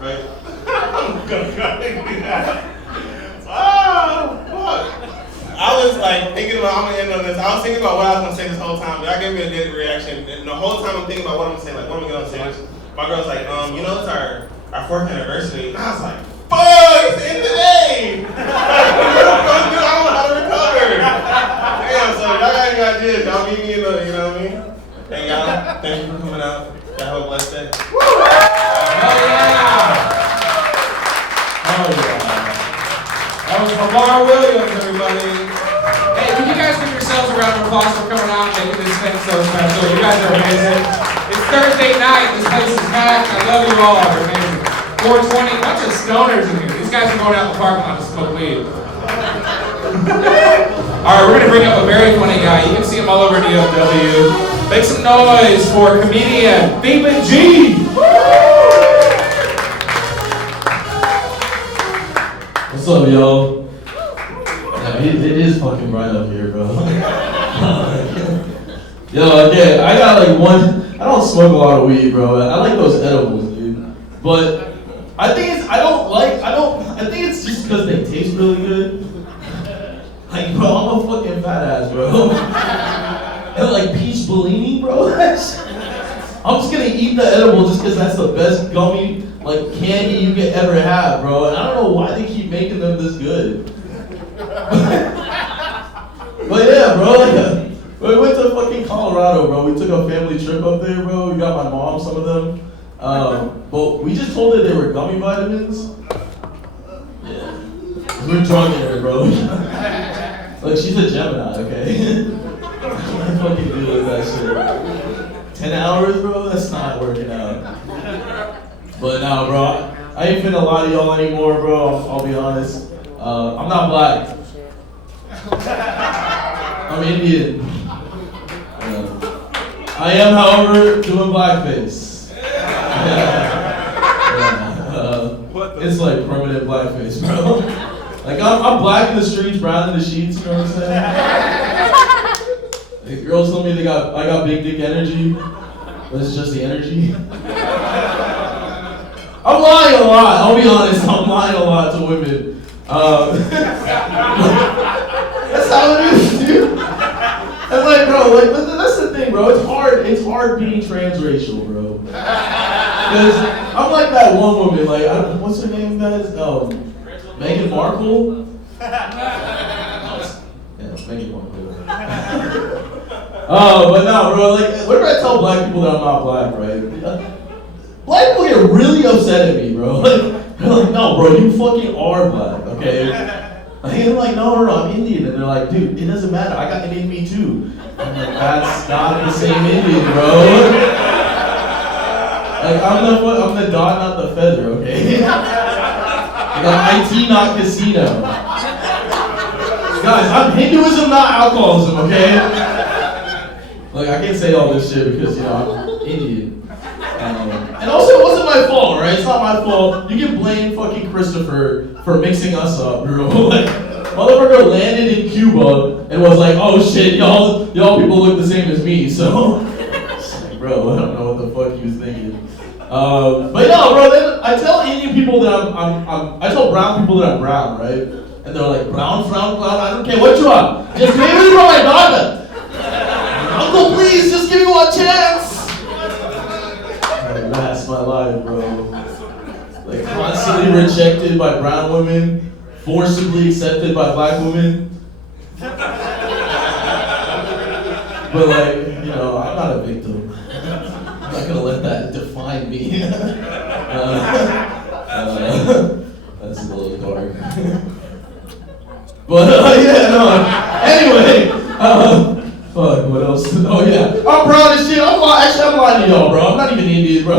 Right? I'm gonna cry. Oh, fuck. I was like thinking about, I'm gonna end on this. I was thinking about what I was gonna say this whole time, but I gave me a good reaction. And the whole time I'm thinking about what I'm gonna say, like what am I gonna say? My girl's like, you know, it's our 4th anniversary. And I was like, fuck, it's the end of the day. Like, I don't know how to recover. Damn, so y'all got this. Y'all meet me in the, you know what I mean? Hey y'all, thank you for coming out. Y'all have a blessed day. Hell yeah! That was Lamar Williams, everybody. Hey, can you guys give yourselves a round of applause for coming out and making this thing so special? You guys are amazing. It's Thursday night. This place is packed. I love you all. You're amazing. 420, bunch of stoners in here. These guys are going out in the parking lot to smoke weed. All right, we're going to bring up a very funny guy. You can see him all over DFW. Make some noise for comedian Phoebe G. What's up, y'all? Yeah, it is fucking bright up here, bro. Yo, okay, I got like I don't smoke a lot of weed, bro. I like those edibles, dude. But I think it's just because they taste really good. Like, bro, I'm a fucking fat ass, bro. And like peach Bellini, bro. I'm just gonna eat the edible just because that's the best gummy like candy you could ever have, bro. And I don't know why they keep making them this good. But yeah, bro, like, we went to fucking Colorado, bro. We took a family trip up there, bro. We got my mom some of them. But we just told her they were gummy vitamins. Yeah. We're drunk in her, bro. Like, she's a Gemini, okay? I can't fucking deal with that shit. 10 hours, bro? That's not working out. But no, bro, I ain't finna lie to y'all anymore, bro. I'll be honest. I'm not black. I'm Indian. I am, however, doing blackface. It's like permanent blackface, bro. Like, I'm black in the streets, brown in the sheets, you know what I'm saying? Like, girls tell me I got big dick energy, but it's just the energy. I'm lying a lot, I'll be honest, I'm lying a lot to women. That's how it is, dude. It's like, bro, like, that's the thing, bro. It's hard being transracial, bro. Because I'm like that one woman, like, what's her name, guys? Meghan Markle? Yeah, Meghan Markle. But no, bro, like, whenever I tell black people that I'm not black, right? Black people get really upset at me, bro. Like, they're like, no, bro, you fucking are black, okay? I'm like, no, I'm Indian. And they're like, dude, it doesn't matter. I got Indian in me too. I'm like, that's not the same Indian, bro. Like, I'm the dog, not the feather, okay? I got IT, not casino. Guys, I'm Hinduism, not alcoholism, okay? Like, I can't say all this shit because, you know, I'm Indian. And also, it wasn't my fault, right? It's not my fault. You can blame fucking Christopher for mixing us up, bro. Like, motherfucker landed in Cuba and was like, oh shit, y'all people look the same as me, so. Like, bro, I don't know what the fuck he was thinking. But no, bro, then I tell Indian people that I tell brown people that I'm brown, right? And they're like, brown, I don't care what you are. Just give me my daughter. Uncle, please, just give me one chance. That's my life, bro. Like, constantly rejected by brown women, forcibly accepted by black women. But like, you know, I'm not a victim. I'm not gonna let that define me. That's a little dark. But yeah, no. Anyway, fuck, what else? Oh yeah, I'm proud as shit. I'm lying to y'all, bro. I'm not even Indian, bro.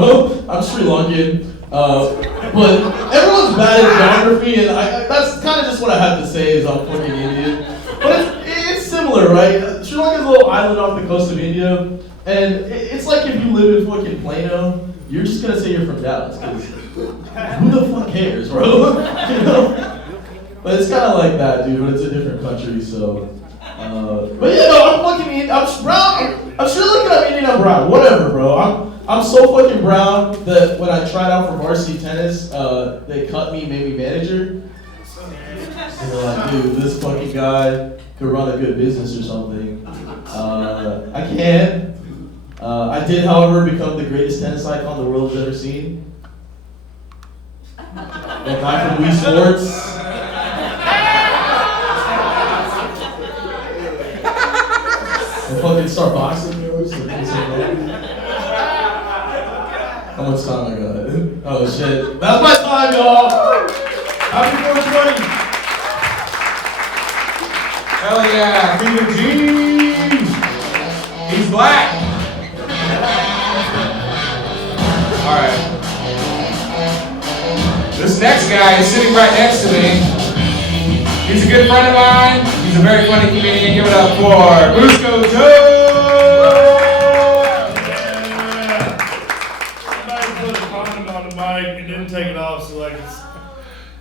I'm Sri Lankan. But everyone's bad at geography, and that's kind of just what I have to say is I'm fucking Indian. But it's similar, right? Sri Lanka's a little island off the coast of India, and it's like if you live in fucking Plano, you're just gonna say you're from Dallas, because who the fuck cares, bro? You know? But it's kind of like that, dude, but it's a different country, so. But yeah, no, I'm fucking Indian. I'm brown. I'm Sri Lankan, I'm Indian, I'm brown. Whatever, bro. I'm so fucking brown that when I tried out for varsity tennis, they cut me, made me manager. And they're like, dude, this fucking guy could run a good business or something. I can't. I did, however, become the greatest tennis icon the world has ever seen. A guy from Wii Sports. And fucking start boxing, you know? How much time I got? Oh shit. That's my time, y'all! Happy 420! Hell yeah, King of G's! He's black! Alright. This next guy is sitting right next to me. He's a good friend of mine. He's a very funny comedian. Give it up for Busco Joe! Somebody put a condom on the mic and didn't take it off, so like it's.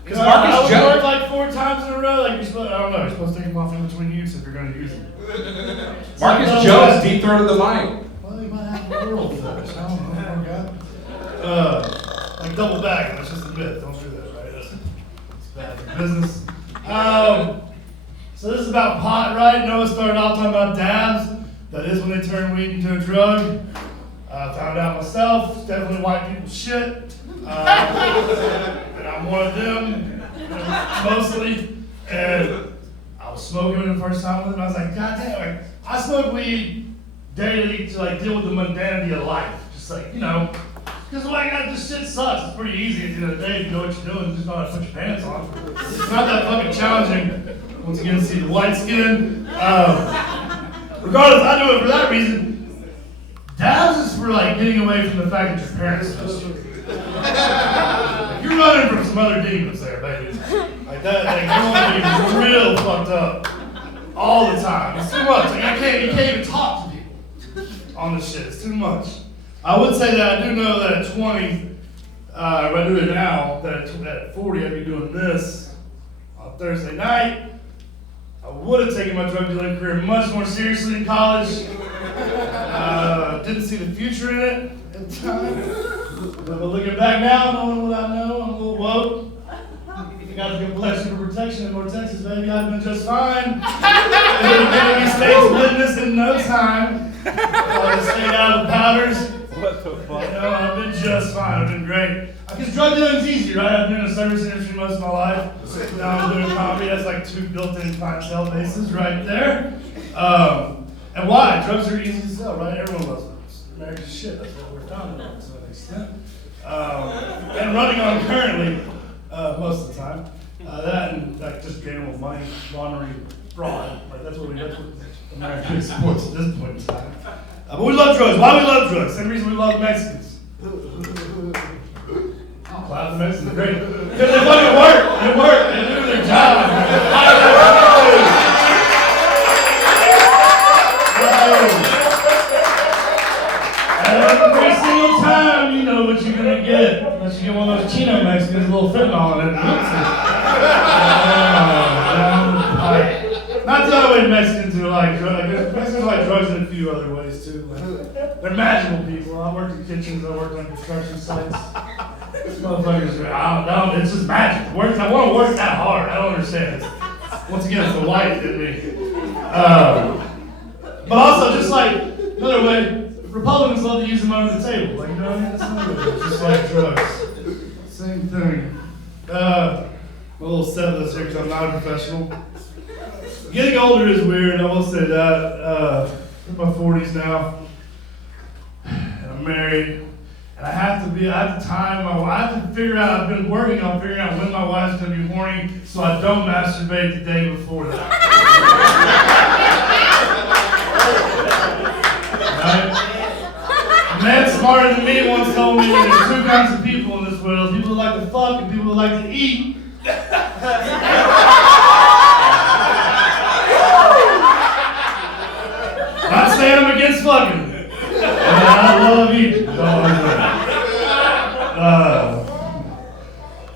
Because Marcus Joe. Worked like 4 times in a row. Like you're supposed, I don't know. You're supposed to take them off in between use if you're going to use them. Marcus Jones deep-throated the mic. Well, you might have a world fetish. I don't know. Oh God. Like double back. That's just a myth. Don't do that, right? That's bad for business. So this is about pot, right? Noah started off talking about dabs. That is when they turn weed into a drug. Found out myself. It's definitely white people's shit. And I'm one of them, mostly. And I was smoking it the first time with him. I was like, God damn, like, I smoke weed daily to like deal with the mundanity of life. Just like, you know, because like this shit sucks. It's pretty easy at the end of the day if you know what you're doing. Just don't have to put your pants on. It's not that fucking challenging. Once again, see the white skin. Regardless, I do it for that reason. Dabs is for like getting away from the fact that your parents touched you. Like, you're running from some other demons there, baby. Like that, like you want to be real fucked up all the time. It's too much. Like you can't even talk to people on this shit. It's too much. I would say that I do know that at 20, if I do it now, that at 40 I'd be doing this on Thursday night. I would have taken my drug dealing career much more seriously in college. Didn't see the future in it at the time. But looking back now, knowing what I know, I'm a little woke. I got the complexion for protection in North Texas, baby. I've been just fine. Getting these states witness in no time. Stayed out of the powders. What the fuck? You know, I've been just fine. I've been great. Because drug dealing's easy, right? I've been in the service industry most of my life. Now I'm doing comedy. That's like 2 built-in clientele bases right there. And why? Drugs are easy to sell, right? Everyone loves them. It's America's shit. That's what we're founded on to an extent. And running on currently, most of the time. That and like just general money laundering fraud. Like that's what America supports at this point in time. But we love drugs. Why we love drugs? Same reason we love Mexicans. Clap the Mexicans. Great. Because they fucking work. They work. They do their job. Every single time you know what you're gonna get. Unless you get one of those Chino Mexicans, a little fentanyl in it. Not the other way Mexicans are like drugs. Mexicans like drugs in a few other ways too. Like, they're magical people. I worked in kitchens, I worked on construction sites. These motherfuckers, I don't know, it's just magic. I want to work that hard. I don't understand it. Once again, it's the white in me. But also, just like another way, Republicans love to use them under the table. Like, you know what I mean? That's another way. Just like drugs. Same thing. I'm a little setless here because I'm not a professional. Getting older is weird, I will say that. I'm in my 40s now, and I'm married, and I have to time my wife. I have to figure out, I've been working on figuring out when my wife's going to be horny so I don't masturbate the day before that. Right? A man smarter than me once told me that there's 2 kinds of people in this world, people who like to fuck and people who like to eat. Not saying I'm against fucking. I love eating.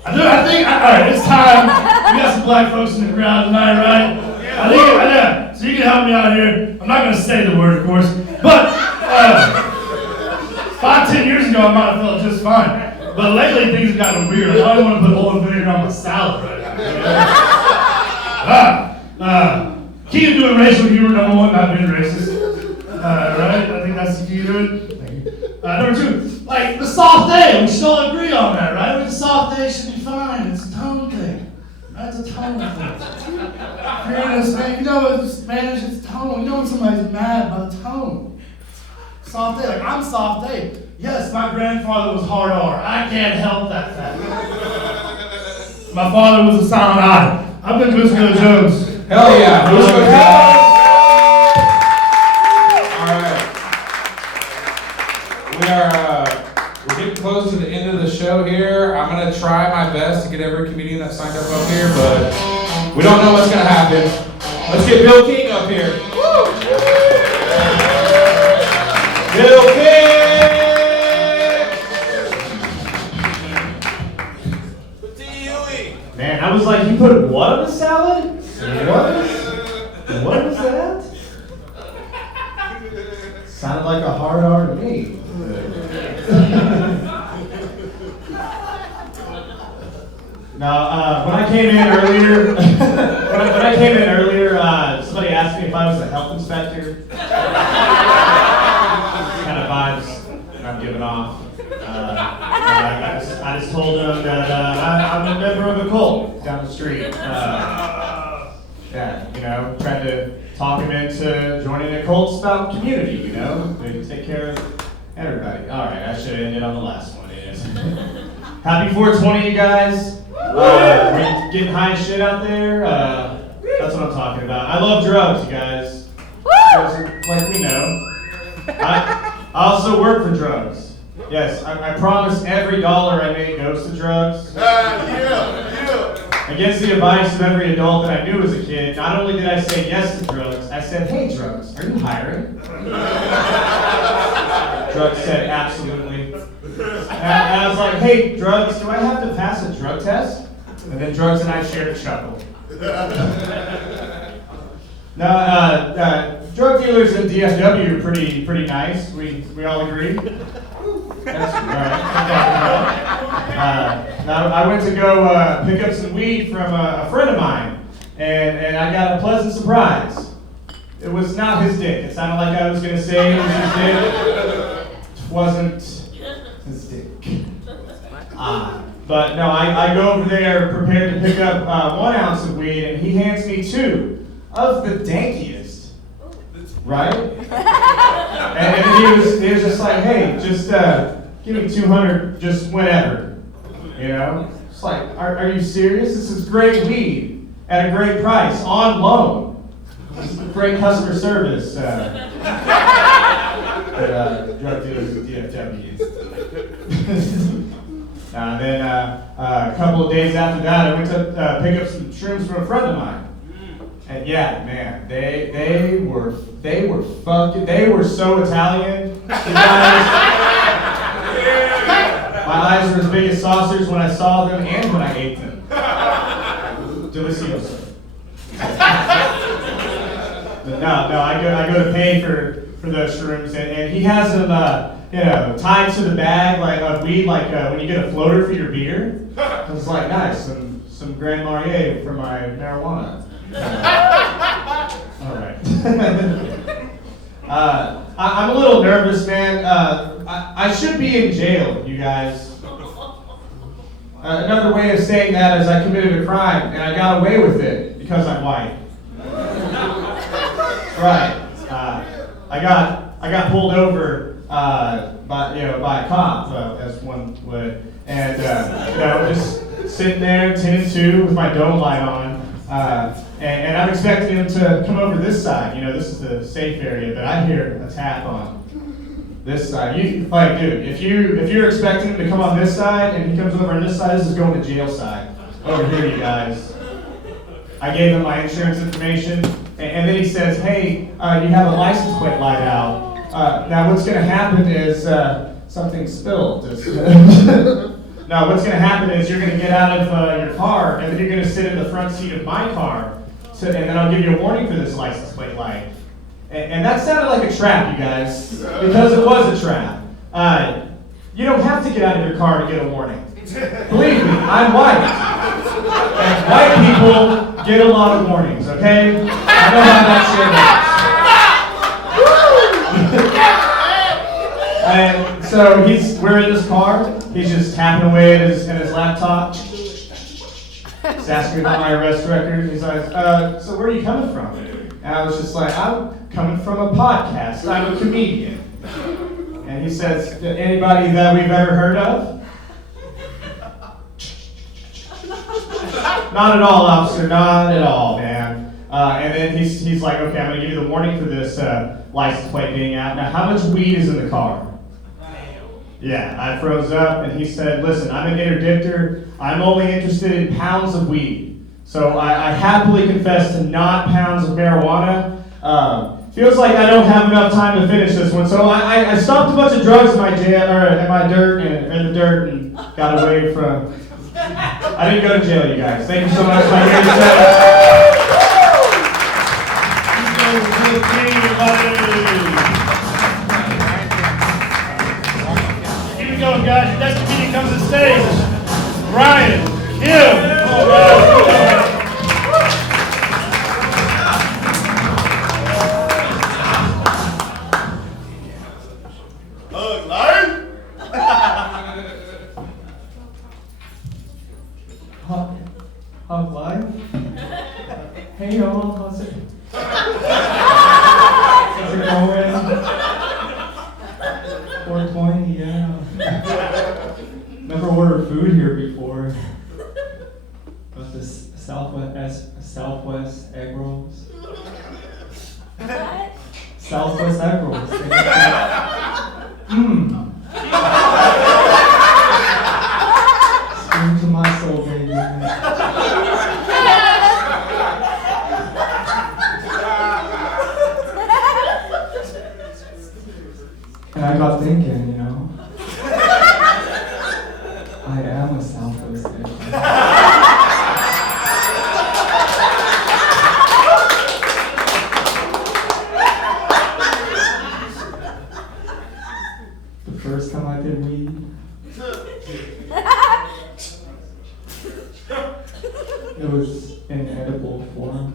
I think, alright, it's time. We got some black folks in the crowd tonight, right? Yeah. So you can help me out here. I'm not going to say the word, of course. But 5-10 years ago, I might have felt just fine. But lately, things have gotten weird. I don't want to put oil and vinegar on my salad right now. Key to doing racial humor, number 1, not being racist. Right? I think that's the key to it. Thank you. Number 2, like the soft day. We should all agree on that, right? The soft day should be fine. It's a tone thing. That's a tone thing. Fairness, man. You know, it's manage its tone. You know when somebody's mad by the tone. Soft day. Like, I'm soft day. Yes, my grandfather was hard R. I can't help that fact. My father was a silent I. I've been Cusco Jones. Hell yeah. Cusco Jones. We're getting close to the end of the show here. I'm going to try my best to get every comedian that signed up here, but we don't know what's going to happen. Let's get Bill King up here. Woo! Bill King! Man, I was like, you put what on a salad? What was that? Sounded like a hard R to me. No, when I came in earlier, somebody asked me if I was a health inspector. Kind of vibes. giving off. I just told him that I'm a member of a cult down the street. Tried to talk him into joining a cult about community, They take care of everybody. All right, I should have ended on the last one. Happy 420, you guys. Were you getting high as shit out there? That's what I'm talking about. I love drugs, you guys. Like we know. I also work for drugs. Yes, I promise every dollar I make goes to drugs. Against the advice of every adult that I knew as a kid, not only did I say yes to drugs, I said, hey drugs, are you hiring? Drugs said absolutely. And I was like, hey drugs, do I have to pass a drug test? And then drugs and I shared a chuckle. Now, drug dealers in DFW are pretty nice. We all agree. That's all right. Now I went to go pick up some weed from a friend of mine, and I got a pleasant surprise. It was not his dick. It sounded like I was going to say it was his dick. It wasn't his dick. But no, I go over there prepared to pick up 1 ounce of weed, and he hands me 2 of the dankiest, right? And he was just like, hey, just give me 200 just whenever, It's like, are you serious? This is great weed at a great price, on loan. This is great customer service. Drug dealers with DFW. Then a couple of days after that, I went to pick up some shrooms from a friend of mine. And yeah, man, they were so Italian. You guys, my eyes were as big as saucers when I saw them and when I ate them. Delicioso. But no, I go to pay for those shrooms, and he has them, tied to the bag like of weed, like when you get a floater for your beer. I was like, nice, some Grand Marnier for my marijuana. All right. I'm a little nervous, man. I should be in jail, you guys. Another way of saying that is I committed a crime and I got away with it because I'm white. Right. I got pulled over by a cop, as one would, and just sitting there 10 and 2 with my dome light on. And I'm expecting him to come over this side. This is the safe area, but I hear a tap on this side. Dude, if you're expecting him to come on this side and he comes over on this side, this is going to jail side. Over here, you guys. I gave him my insurance information, and then he says, hey, you have a license plate light out. Now what's going to happen is something spilled. Now, what's going to happen is you're going to get out of your car, and then you're going to sit in the front seat of my car, and then I'll give you a warning for this license plate light. And that sounded like a trap, you guys, because it was a trap. You don't have to get out of your car to get a warning. Believe me, I'm white. And white people get a lot of warnings, okay? I know how that shit works. And so we're in this car. He's just tapping away at his laptop. He's asking me about my arrest record. He's like, so where are you coming from? And I was just like, I'm coming from a podcast. I'm a comedian. And he says, anybody that we've ever heard of? Not at all, officer. Not at all, man. And then he's like, okay, I'm going to give you the warning for this license plate being out. Now, how much weed is in the car? Yeah, I froze up, and he said, listen, I'm an interdictor. I'm only interested in pounds of weed. So I happily confess to not pounds of marijuana. Feels like I don't have enough time to finish this one. So I stopped a bunch of drugs in my dirt and the dirt and got away from. I didn't go to jail, you guys. Thank you so much. My name Keep it going, guys. Your next comedian comes to stage. Ryan, Kim. All right. Lion? Hey y'all, how's it going? 420, yeah. Never ordered food here before. But the Southwest egg rolls. What? Southwest egg rolls. Scream to my soul, baby. And I got thinking, you know, I am a Southwest egg roll. The first time I did weed, it was in edible form.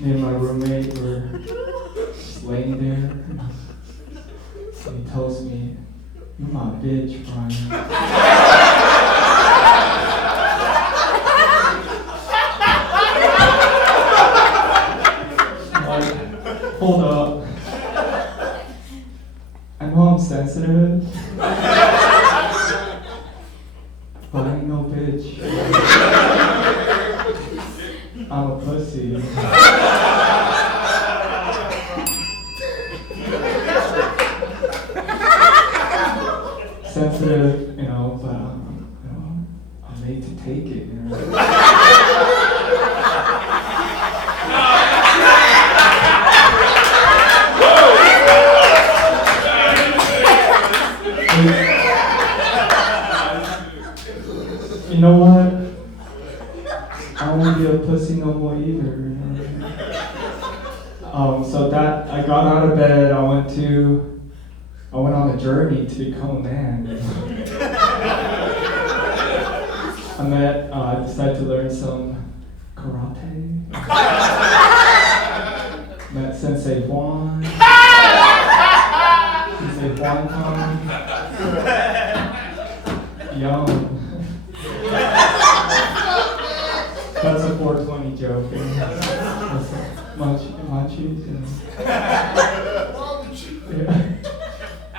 Me and my roommate were just laying there, and he tells me, "You're my bitch, Brian." I'm like, hold up. I know I'm sensitive, but I ain't no bitch. I'm a pussy. Sensitive, you know, but I'm made to take it, you know. You know what? I won't be a pussy no more either. You know? So that I got out of bed. I went on a journey to become a man. I decided to learn some karate. Met Sensei Juan. Sensei Juan Kong. Yum. That's a 420 joke. Munchies. Yeah.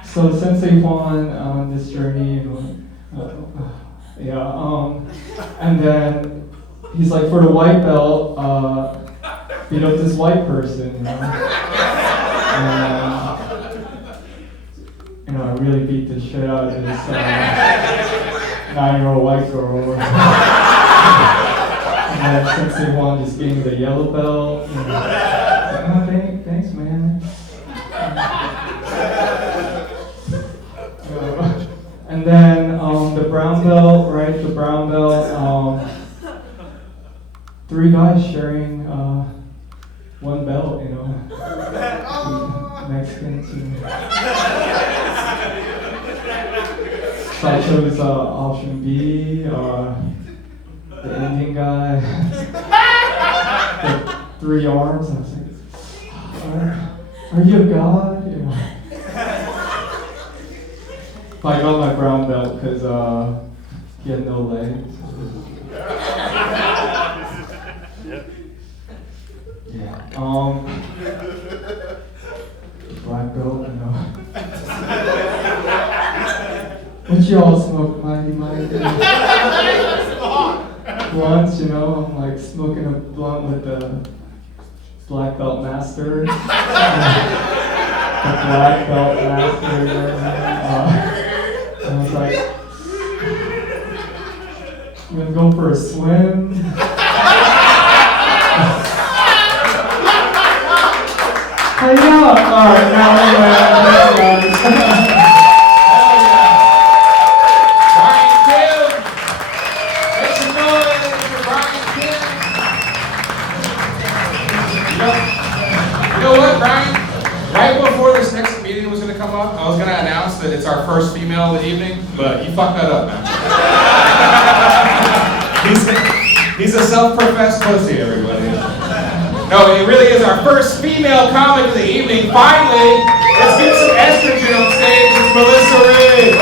So Sensei Juan on this journey, and then he's like, for the white belt, beat up this white person, you know. And, I really beat the shit out of this 9-year-old white girl. And then Sensei Juan just gave me the yellow belt. And, thanks, man. And then the brown belt, right? The brown belt. 3 guys sharing one belt, you know. Mexicans. You know. So I chose option B, the Indian guy, the 3 arms. I was like, are you a god? You know. But I got my brown belt because he had no legs. Yeah. Black belt, you know. What y'all smoke, mighty? Blunts, you know. I'm like smoking a blunt with the black belt master. The black belt master. And I was like, I'm gonna go for a swim. Hey, yeah. Alright, now anyway, Brian Kim! Make some noise for Brian Kim! You know what, Brian? Right before this next meeting was going to come up, I was going to announce that it's our first female of the evening, but you fucked that up, man. He's a self-professed pussy, everybody. No, it really is our first female comic of the evening. Finally, let's get some estrogen on stage. It's Melissa Reed.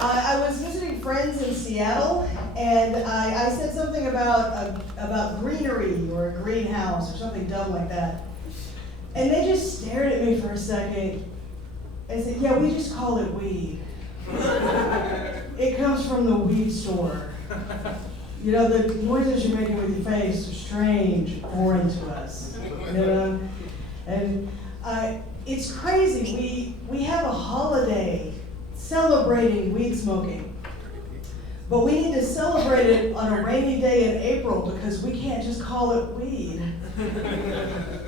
I was visiting friends in Seattle, and I said something about greenery or a greenhouse or something dumb like that. And they just stared at me for a second and said, yeah, we just call it weed. It comes from the weed store. You know, the noises you're making with your face are strange, foreign to us. You know? And it's crazy. We have a holiday celebrating weed smoking. But we need to celebrate it on a rainy day in April because we can't just call it weed.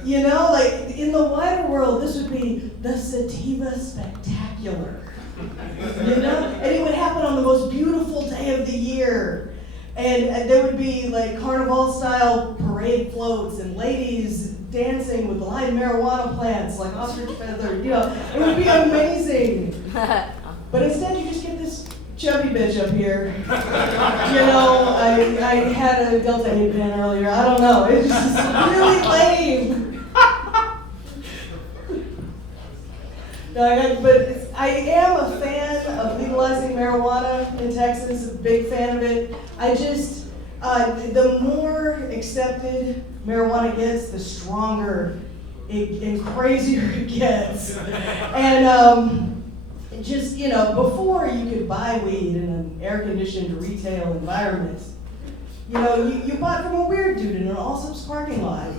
You know, like in the wider world, this would be the Sativa Spectacular. You know? And it would happen on the most beautiful day of the year. And there would be like carnival-style parade floats and ladies dancing with live marijuana plants like ostrich feather. You know, it would be amazing. But instead, you just get this chubby bitch up here. You know, I had a Delta 8 pen earlier. I don't know. It's just really lame. No, but I am a fan of legalizing marijuana in Texas. A big fan of it. I just, the more accepted marijuana gets, the stronger and crazier it gets. And just, you know, before you could buy weed in an air-conditioned retail environment, you know, you bought from a weird dude in an Allsup's parking lot.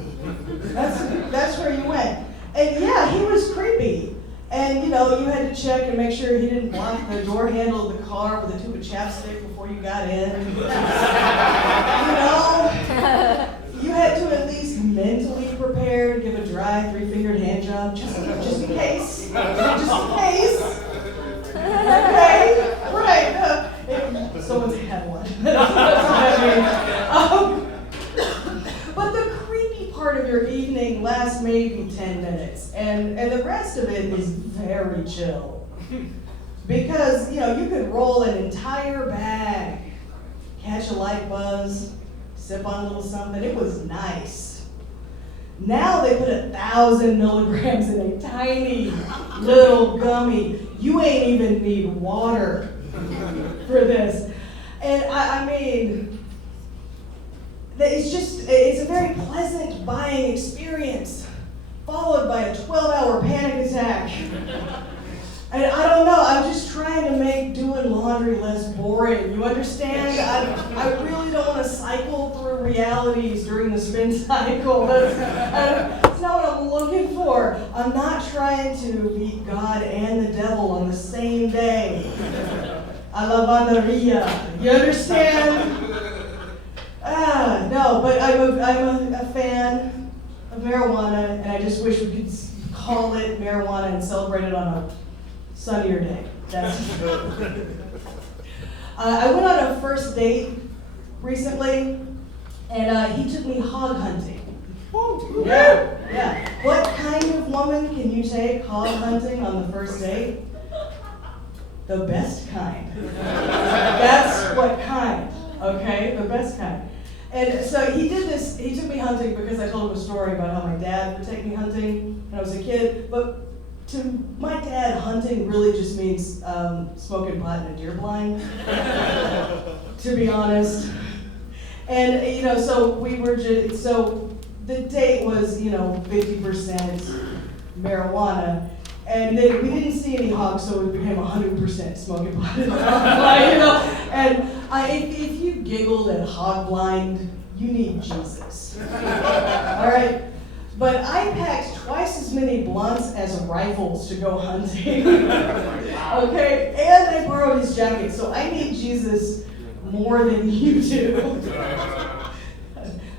That's where you went. And yeah, he was creepy. And, you know, you had to check and make sure he didn't block the door handle of the car with a tube of chapstick before you got in. You know, you had to at least mentally prepare to give a dry three-fingered hand job just in case. Just in case. Okay, right. Someone's had one. That's what I mean. But the creepy part of your evening lasts maybe 10 minutes, and the rest of it is very chill. Because, you know, you could roll an entire bag, catch a light buzz, sip on a little something. It was nice. Now they put 1,000 milligrams in a tiny little gummy. You ain't even need water for this. And I mean, it's a very pleasant buying experience, followed by a 12-hour panic attack. And I don't know, I'm just trying to make doing laundry less boring. You understand? I really don't want to cycle through realities during the spin cycle. That's not what I'm looking for. I'm not trying to meet God and the devil on the same day. A lavanderia. You understand? No, but I'm a fan of marijuana, and I just wish we could call it marijuana and celebrate it on a sunnier day. I went on a first date recently, and he took me hog hunting. Yeah. What kind of woman can you take hog hunting on the first date? The best kind. That's what kind, okay? The best kind. And so he did this, he took me hunting because I told him a story about how my dad would take me hunting when I was a kid. But to my dad, hunting really just means smoking pot in a deer blind, to be honest. And, you know, so the date was, you know, 50% marijuana. And then we didn't see any hogs, so it became 100% smoking pot in the blind, you know. And if you giggled at hog blind, you need Jesus. All right? But I packed twice as many blunts as rifles to go hunting. Okay? And I borrowed his jacket, so I need Jesus more than you do.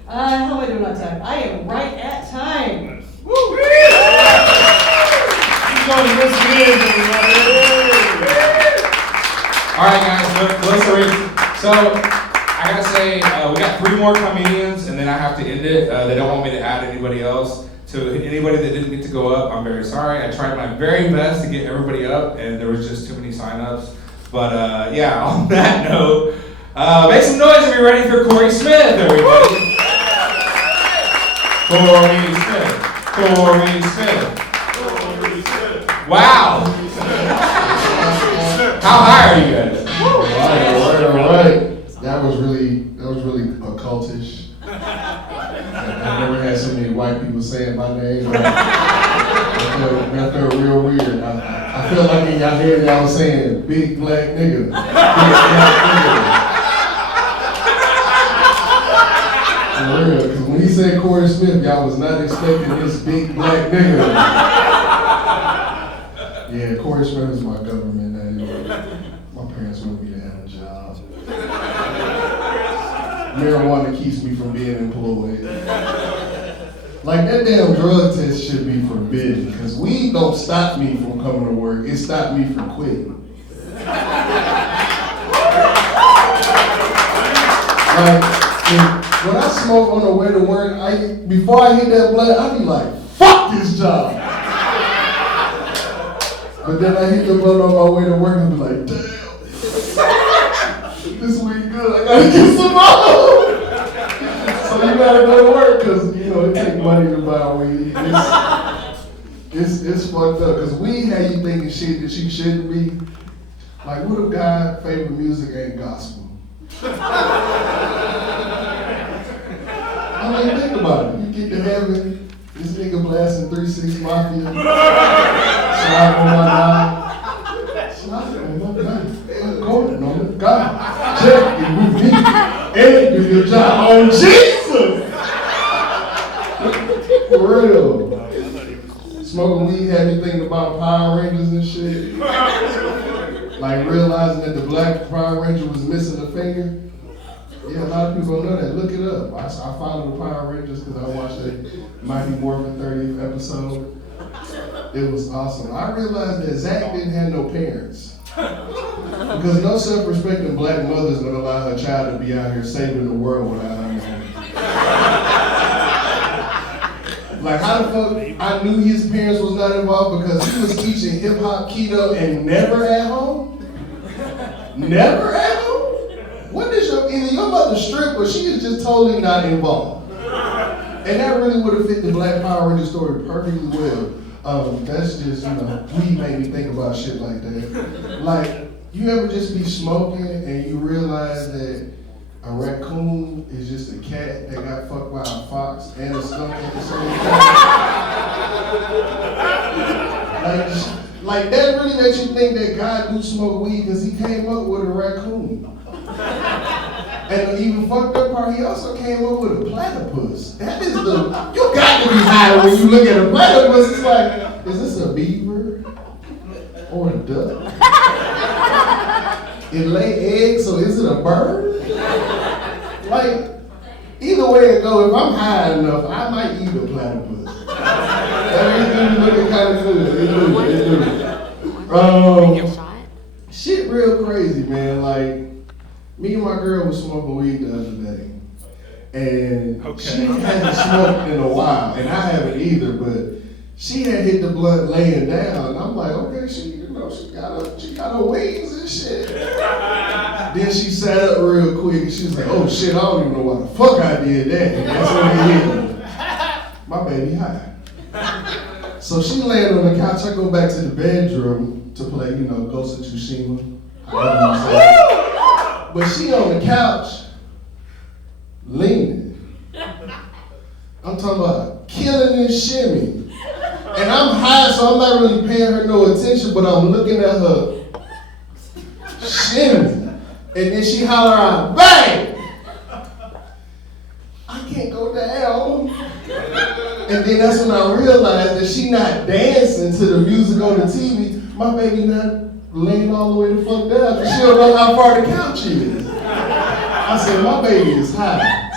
How am I doing on time? I am right at time. Woo! All right, guys, let's hurry. So, I gotta say, we got 3 more comedians, and then I have to end it. They don't want me to add anybody else. To anybody that didn't get to go up, I'm very sorry. I tried my very best to get everybody up, and there was just too many signups. But yeah, on that note, make some noise if you're ready for Corey Smith, everybody. Corey Smith. Corey Smith. Wow. How high are you guys? saying my name. That felt real weird. I feel like in y'all head y'all saying big black nigga. Big black nigga. For real, because when he said Corey Smith, y'all was not expecting this big black nigga. Yeah, Corey Smith is my government name. My parents want me to have a job. Marijuana keeps me from being employed. Like that damn drug test should be forbidden, because weed don't stop me from coming to work, it stopped me from quitting. Like, when I smoke on the way to work, before I hit that blunt, I be like, fuck this job. But then I hit the blunt on my way to work and be like, damn, this weed good, I gotta get some more. So you gotta go to work, because, you know, it takes money to buy weed. It's fucked up, because weed had you thinking shit that you shouldn't be. Like, what if God's favorite music ain't gospel? I mean, think about it. You get to heaven, this nigga blasting 3-6 Mafia. Slide on my dime. Slide on my dime. Going on God. Check it with me. And do your job on Jesus. For real. Smoking weed had me thinking about Power Rangers and shit. Like realizing that the black Power Ranger was missing a finger. Yeah, a lot of people don't know that. Look it up. I follow the Power Rangers because I watched the Mighty Morphin 30th episode. It was awesome. I realized that Zach didn't have no parents. Because no self-respecting black mother's gonna allow her child to be out here saving the world without her mom. Like how the fuck I knew his parents was not involved, because he was teaching hip hop, keto, and never at home? Never at home? What is either your mother strip or she is just totally not involved. And that really would have fit the Black Power Ranger story perfectly well. That's just, you know, weed made me think about shit like that. Like, you ever just be smoking and you realize that a raccoon is just a cat that got fucked by a fox and a skunk at the same time? Like that really makes you think that God do smoke weed, because he came up with a raccoon. And the even fucked up part, he also came up with a platypus. That is the, you got to be high when you look at a platypus. It's like, is this a beaver or a duck? It lay eggs, so is it a bird? Like, either way it go, if I'm high enough, I might eat a platypus. Everything looking kind of good. It do. Shit real crazy, man. Like, me and my girl was smoking weed the other day. And she hasn't smoked in a while, and I haven't either, but she had hit the blunt laying down, and I'm like, okay, she got her wings and shit. Then she sat up real quick, and she was like, oh shit, I don't even know why the fuck I did that. And that's what it hit. My baby high. So she laying on the couch, I go back to the bedroom to play, you know, Ghost of Tsushima. But she on the couch, leaning. I'm talking about killing this shimmy. And I'm high, so I'm not really paying her no attention, but I'm looking at her shimmy. And then she holler out, bang! I can't go down. And then that's when I realized that she not dancing to the music on the TV. My baby not laying all the way the fuck down, because she don't know how far the couch is. I said, my baby is high.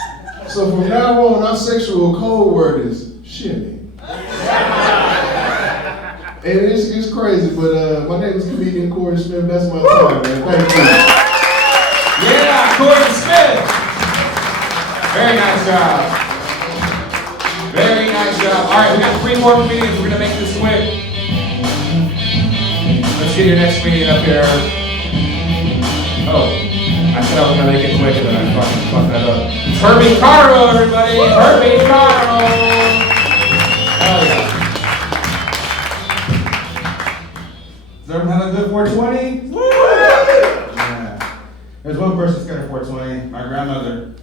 So from now on, our sexual code word is shimmy. And it's crazy, but my name is comedian Corey Smith. That's my time, man. Thank you. Yeah, Corey Smith. Very nice job. Very nice job. All right, we got 3 more comedians. We're gonna make this quick. Let's get your next comedian up here. Oh. I said I was gonna make it quick, and then I fucked that up. It's Kirby Prado, everybody! Kirby Prado! Hell yeah. Has everyone had a good 420? Woo! Yeah. There's one person scared of 420, my grandmother.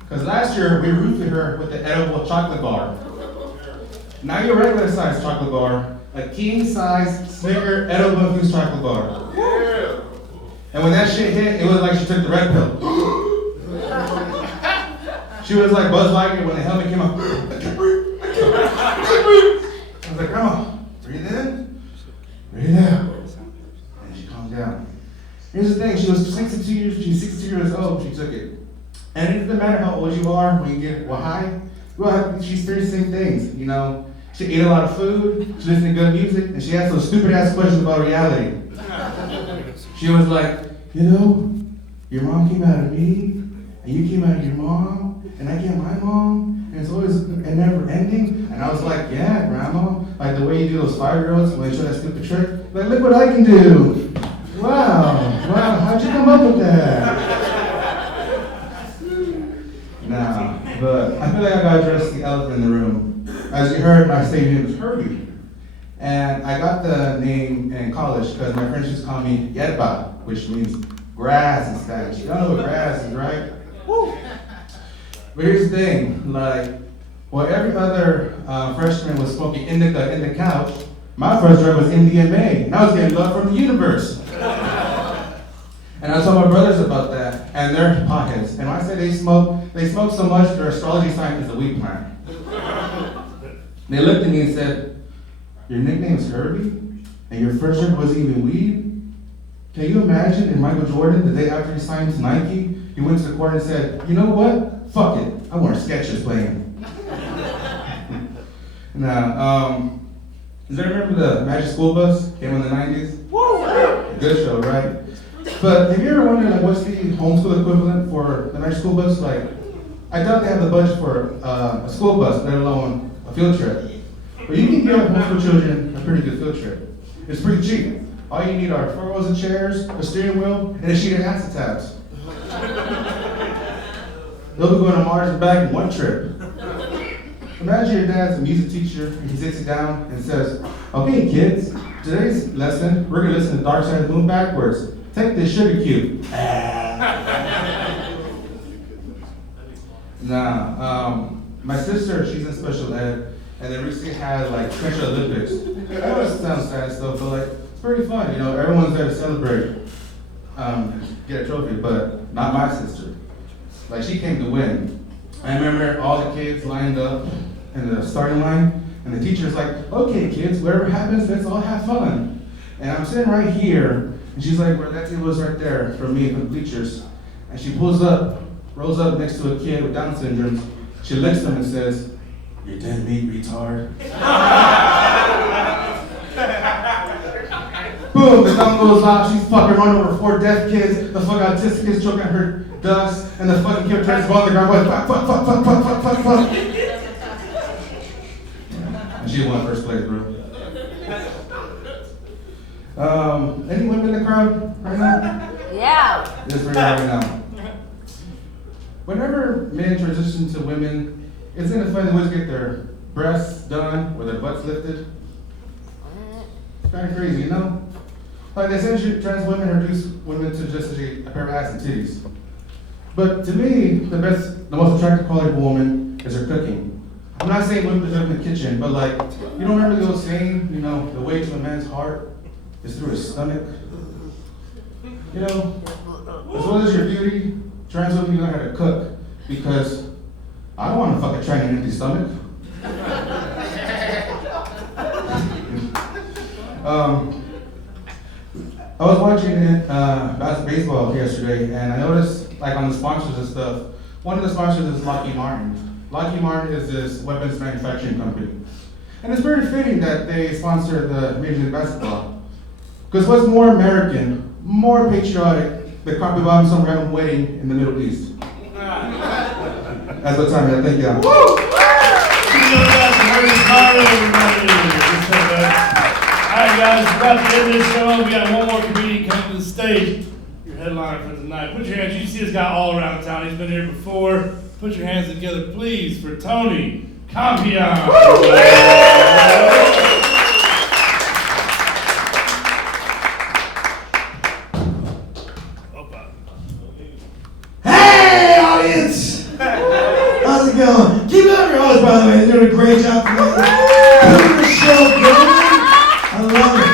Because last year we roofed her with the edible chocolate bar. Not your regular size chocolate bar, a king size Snicker edible infused chocolate bar. Yeah. And when that shit hit, it was like she took the red pill. She was like Buzz Lightyear when the helmet came out. I can't breathe. I can't breathe. I was like, Grandma, breathe in, breathe out. And she calmed down. Here's the thing, she's 62 years old, she took it. And it doesn't matter how old you are when you get high, she experienced the same things, you know. She ate a lot of food, she listened to good music, and she asked those stupid ass questions about reality. She was like, you know, your mom came out of me, and you came out of your mom, and I came out of my mom, and it's always never ending. And I was like, yeah, Grandma, like the way you do those 5-year-olds when they show that stupid trick, like, look what I can do. Wow, how'd you come up with that? Nah, but I feel like I gotta address the elephant in the room. As you heard, my stage name is Kirby. And I got the name in college because my friends just call me yerba, which means grass in Spanish. You don't know what grass is, right? Woo! But here's the thing, like, while every other freshman was smoking indica in the couch, my first drug was MDMA, and I was getting love from the universe. And I told my brothers about that, and they're potheads. And when I say they smoke so much, their astrology sign is a weed plant. They looked at me and said, your nickname is Kirby? And your first drink wasn't even weed? Can you imagine if Michael Jordan, the day after he signed to Nike, he went to the court and said, you know what? Fuck it. I want Skechers playing. Now, does anyone remember the Magic School Bus? Came in the 90s? Woo! Good show, right? But have you ever wondered, like, what's the homeschool equivalent for the Magic School Bus? Like, I doubt they have the budget for a school bus, let alone a field trip. But you can give homeschool children a pretty good field trip. It's pretty cheap. All you need are 4 rows of chairs, a steering wheel, and a sheet of acetabs. They'll be going to Mars and back in one trip. Imagine your dad's a music teacher and he sits you down and says, okay kids, today's lesson, we're gonna listen to Dark Side of the Moon backwards. Take this sugar cube. My sister, she's in special ed, and they recently had like Special Olympics. I know it sounds sad stuff, but like, it's pretty fun, you know, everyone's there to celebrate, get a trophy, but not my sister. Like, she came to win. I remember all the kids lined up in the starting line, and the teacher's like, okay kids, whatever happens, let's all have fun. And I'm sitting right here, and she's like, where that table is right there for me from the bleachers. And she rolls up next to a kid with Down syndrome. She licks him and says, you're dead meat, retard. Boom, the gun goes off, she's fucking running over 4 deaf kids, the fucking autistic kid's choking her dust, and the fucking kid tries to go on the ground going, fuck. And she won first place, bro. Any women in the crowd right now? Yeah. Just right now. Whenever men transition to women, isn't it funny they always get their breasts done or their butts lifted? It's kind of crazy, you know? Like they say trans women reduce women to just a pair of ass and titties. But to me, the most attractive quality of a woman is her cooking. I'm not saying women deserve in the kitchen, but like, you don't remember the old saying, you know, the way to a man's heart is through his stomach? You know, as well as your beauty, trans women, you learn how to cook, because I don't want to fucking train an empty stomach. I was watching baseball yesterday, and I noticed, like on the sponsors and stuff, one of the sponsors is Lockheed Martin. Lockheed Martin is this weapons manufacturing company. And it's very fitting that they sponsor the Major League Basketball. Because what's more American, more patriotic than carpet bombing some random wedding in the Middle East? That's what time it is. Thank you. Woo! Alright guys, we're about to end this show. We got one more comedian coming to the stage. Your headliner for tonight. Put your hands, you see this guy all around town. He's been here before. Put your hands together, please, for Tony Copiano. Hey, audience! How's it going? Keep it up your hose, by the way. You're doing a great job tonight. still going? I love it.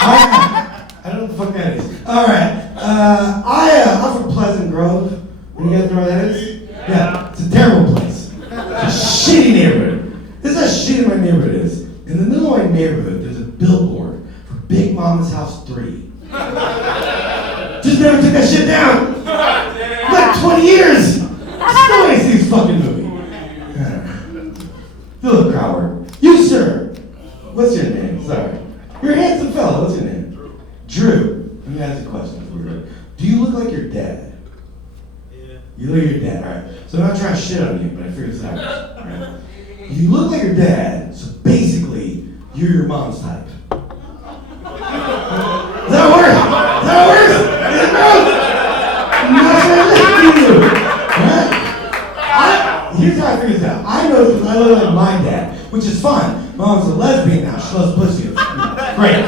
I don't know what the fuck that is. All right. I'm from Pleasant Grove. You guys know where that is? Yeah. It's a terrible place. It's a shitty neighborhood. This is how shitty my neighborhood is. In the middle of my neighborhood, there's a billboard for Big Mama's House 3. Just never took that shit down. Like 20 years. Still ain't seen this fucking movie. Philip Crower. You, sir. What's your name? Sorry. You're a handsome fellow. What's your name? Drew. Let me ask you a question. Do you look like your dad? Yeah. You look like your dad. All right. So I'm not trying to shit on you, but I figured this out. All right. You look like your dad, so basically, you're your mom's type. Does that work? Does that work? I'm not trying to lie to you. Right? Here's how I figured this out. I know because I look like my dad, which is fine. Mom's a lesbian now. She loves pussy. Great.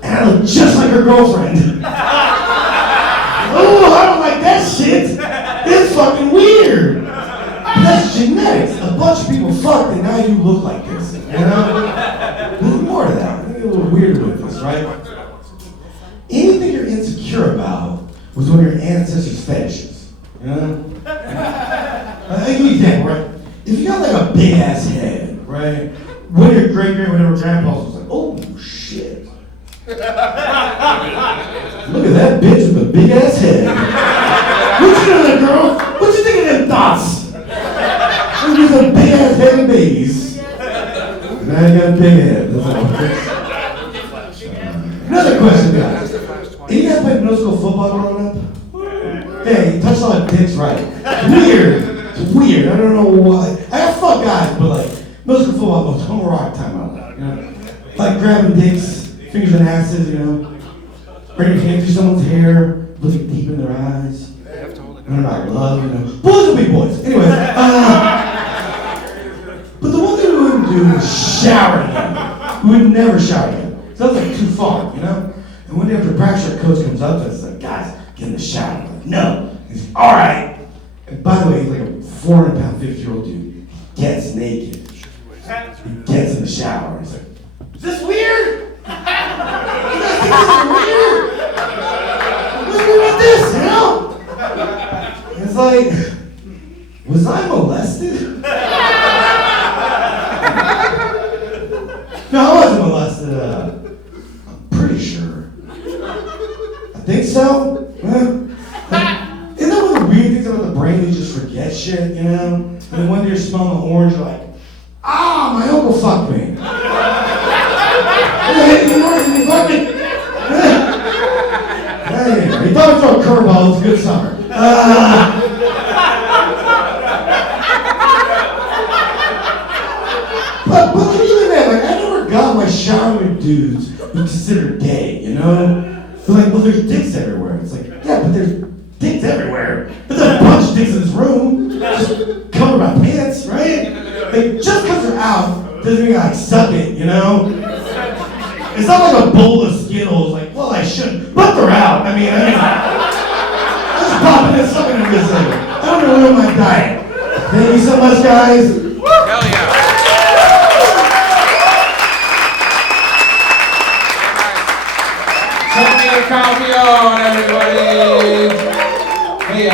And I look just like her girlfriend. Oh, I don't like that shit. It's fucking weird. That's genetics. A bunch of people fucked and now you look like this. You know? There's more to that. I think a little weird with this, right? Anything you're insecure about was one of your ancestors' fetishes. You know? I'll give you an example, right? If you got like a big ass head, right? One of your whatever grandpas was like, oh shit. Look at that bitch with a big ass head. What you doing, girl? What you think of them thoughts? There's a big ass head of babies. Now you got a big head. That's all. Another question, guys. You guys played middle school football growing up? Hey, you touched all the dicks right. Weird. It's weird. I don't know why. I got fuck guys, but like middle school football was homerock time out. You know? Like grabbing dicks, fingers in asses, you know? Bringing your hand through someone's hair, looking deep in their eyes. Learn about love, you know? Boys will be boys. Anyways, but the one thing we wouldn't do was shower together. We would never shower together. So that was like too far, you know? And one day after practice, our coach comes up to us like, guys, get in the shower. I'm like, no. He's like, all right. And by the way, he's like a 400-pound, 50-year-old dude. He gets naked. He gets in the shower. He's like, is this weird? You guys think this is weird? What's weird with this, you know? It's like, was I molested? No, I wasn't molested. I'm pretty sure. I think so. Isn't that one of the weird things about the brain? You just forget shit, you know? And then one day you're smelling the orange, you're like, ah, my uncle fucked me. Hey, you fucked me? He thought I'd throw a curveball. It's a good summer. But usually, man, like I never got my shower with dudes who considered gay, you know? They're like, well, there's dicks everywhere. It's like, yeah, but there's dicks everywhere. There's a bunch of dicks in this room. Just cover my pants, right? Like, just because they're out doesn't mean I like, suck it, you know? It's not like a bowl of Skittles, like, well, I shouldn't, but they're out. I mean, just popping and sucking in this thing. I don't know ruin my diet. Thank you so much, guys. Hell yeah. Copiano, everybody. Hey,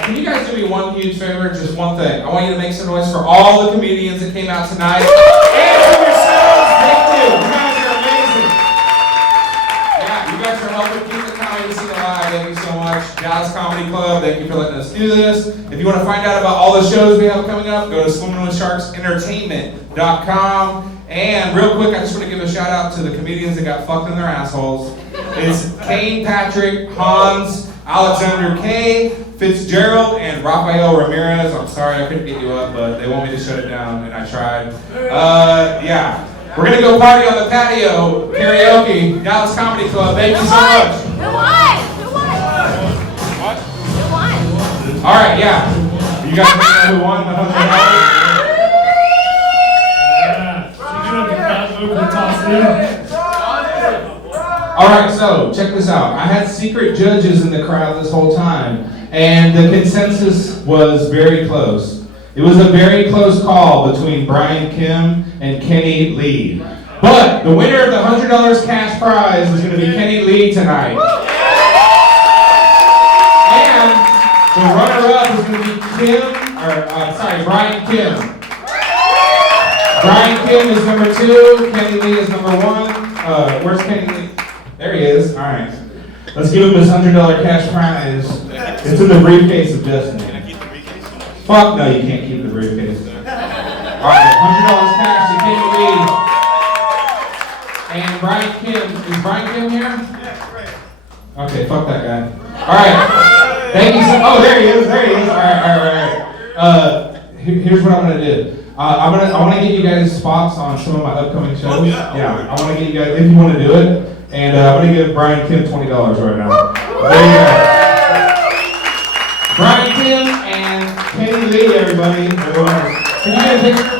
can you guys do me one huge favor? Just one thing. I want you to make some noise for all the comedians that came out tonight. And for yourselves. Thank you. You guys are amazing. Yeah, you guys are helping keep the comedy scene alive. Thank you so much. Dallas Comedy Club, thank you for letting us do this. If you want to find out about all the shows we have coming up, go to swimmingwithsharksentertainment.com. And real quick, I just want to give a shout out to the comedians that got fucked in their assholes. It's Kane Patrick, Hans, Alexander K, Fitzgerald, and Rafael Ramirez. I'm sorry I couldn't get you up, but they want me to shut it down, and I tried. Yeah. We're going to go party on the patio, karaoke, Dallas Comedy Club. Thank you so much. Who won? All right, yeah. You guys know who won the $100? All right, so check this out. I had secret judges in the crowd this whole time, and the consensus was very close. It was a very close call between Brian Kim and Kenny Lee. But the winner of the $100 cash prize is going to be Kenny Lee tonight. And the runner-up is going to be Brian Kim. Brian Kim is number 2, Kenny Lee is number 1. Where's Kenny Lee? There he is. All right. Let's give him his $100 cash prize. It's in the briefcase of destiny. Can I keep the briefcase? Fuck no, you can't keep the briefcase. All right, $100 cash to Kenny Lee. And Brian Kim. Is Brian Kim here? Yeah, right. Okay, fuck that guy. All right. Thank you so much. Oh, there he is. There he is. All right. Here's what I'm gonna do. I want to get you guys spots on some of my upcoming shows. Oh, yeah. I want to get you guys, if you want to do it. And I'm going to give Brian Kim $20 right now. There you go. Brian Kim and Kenny Lee, everybody. Can you get a picture?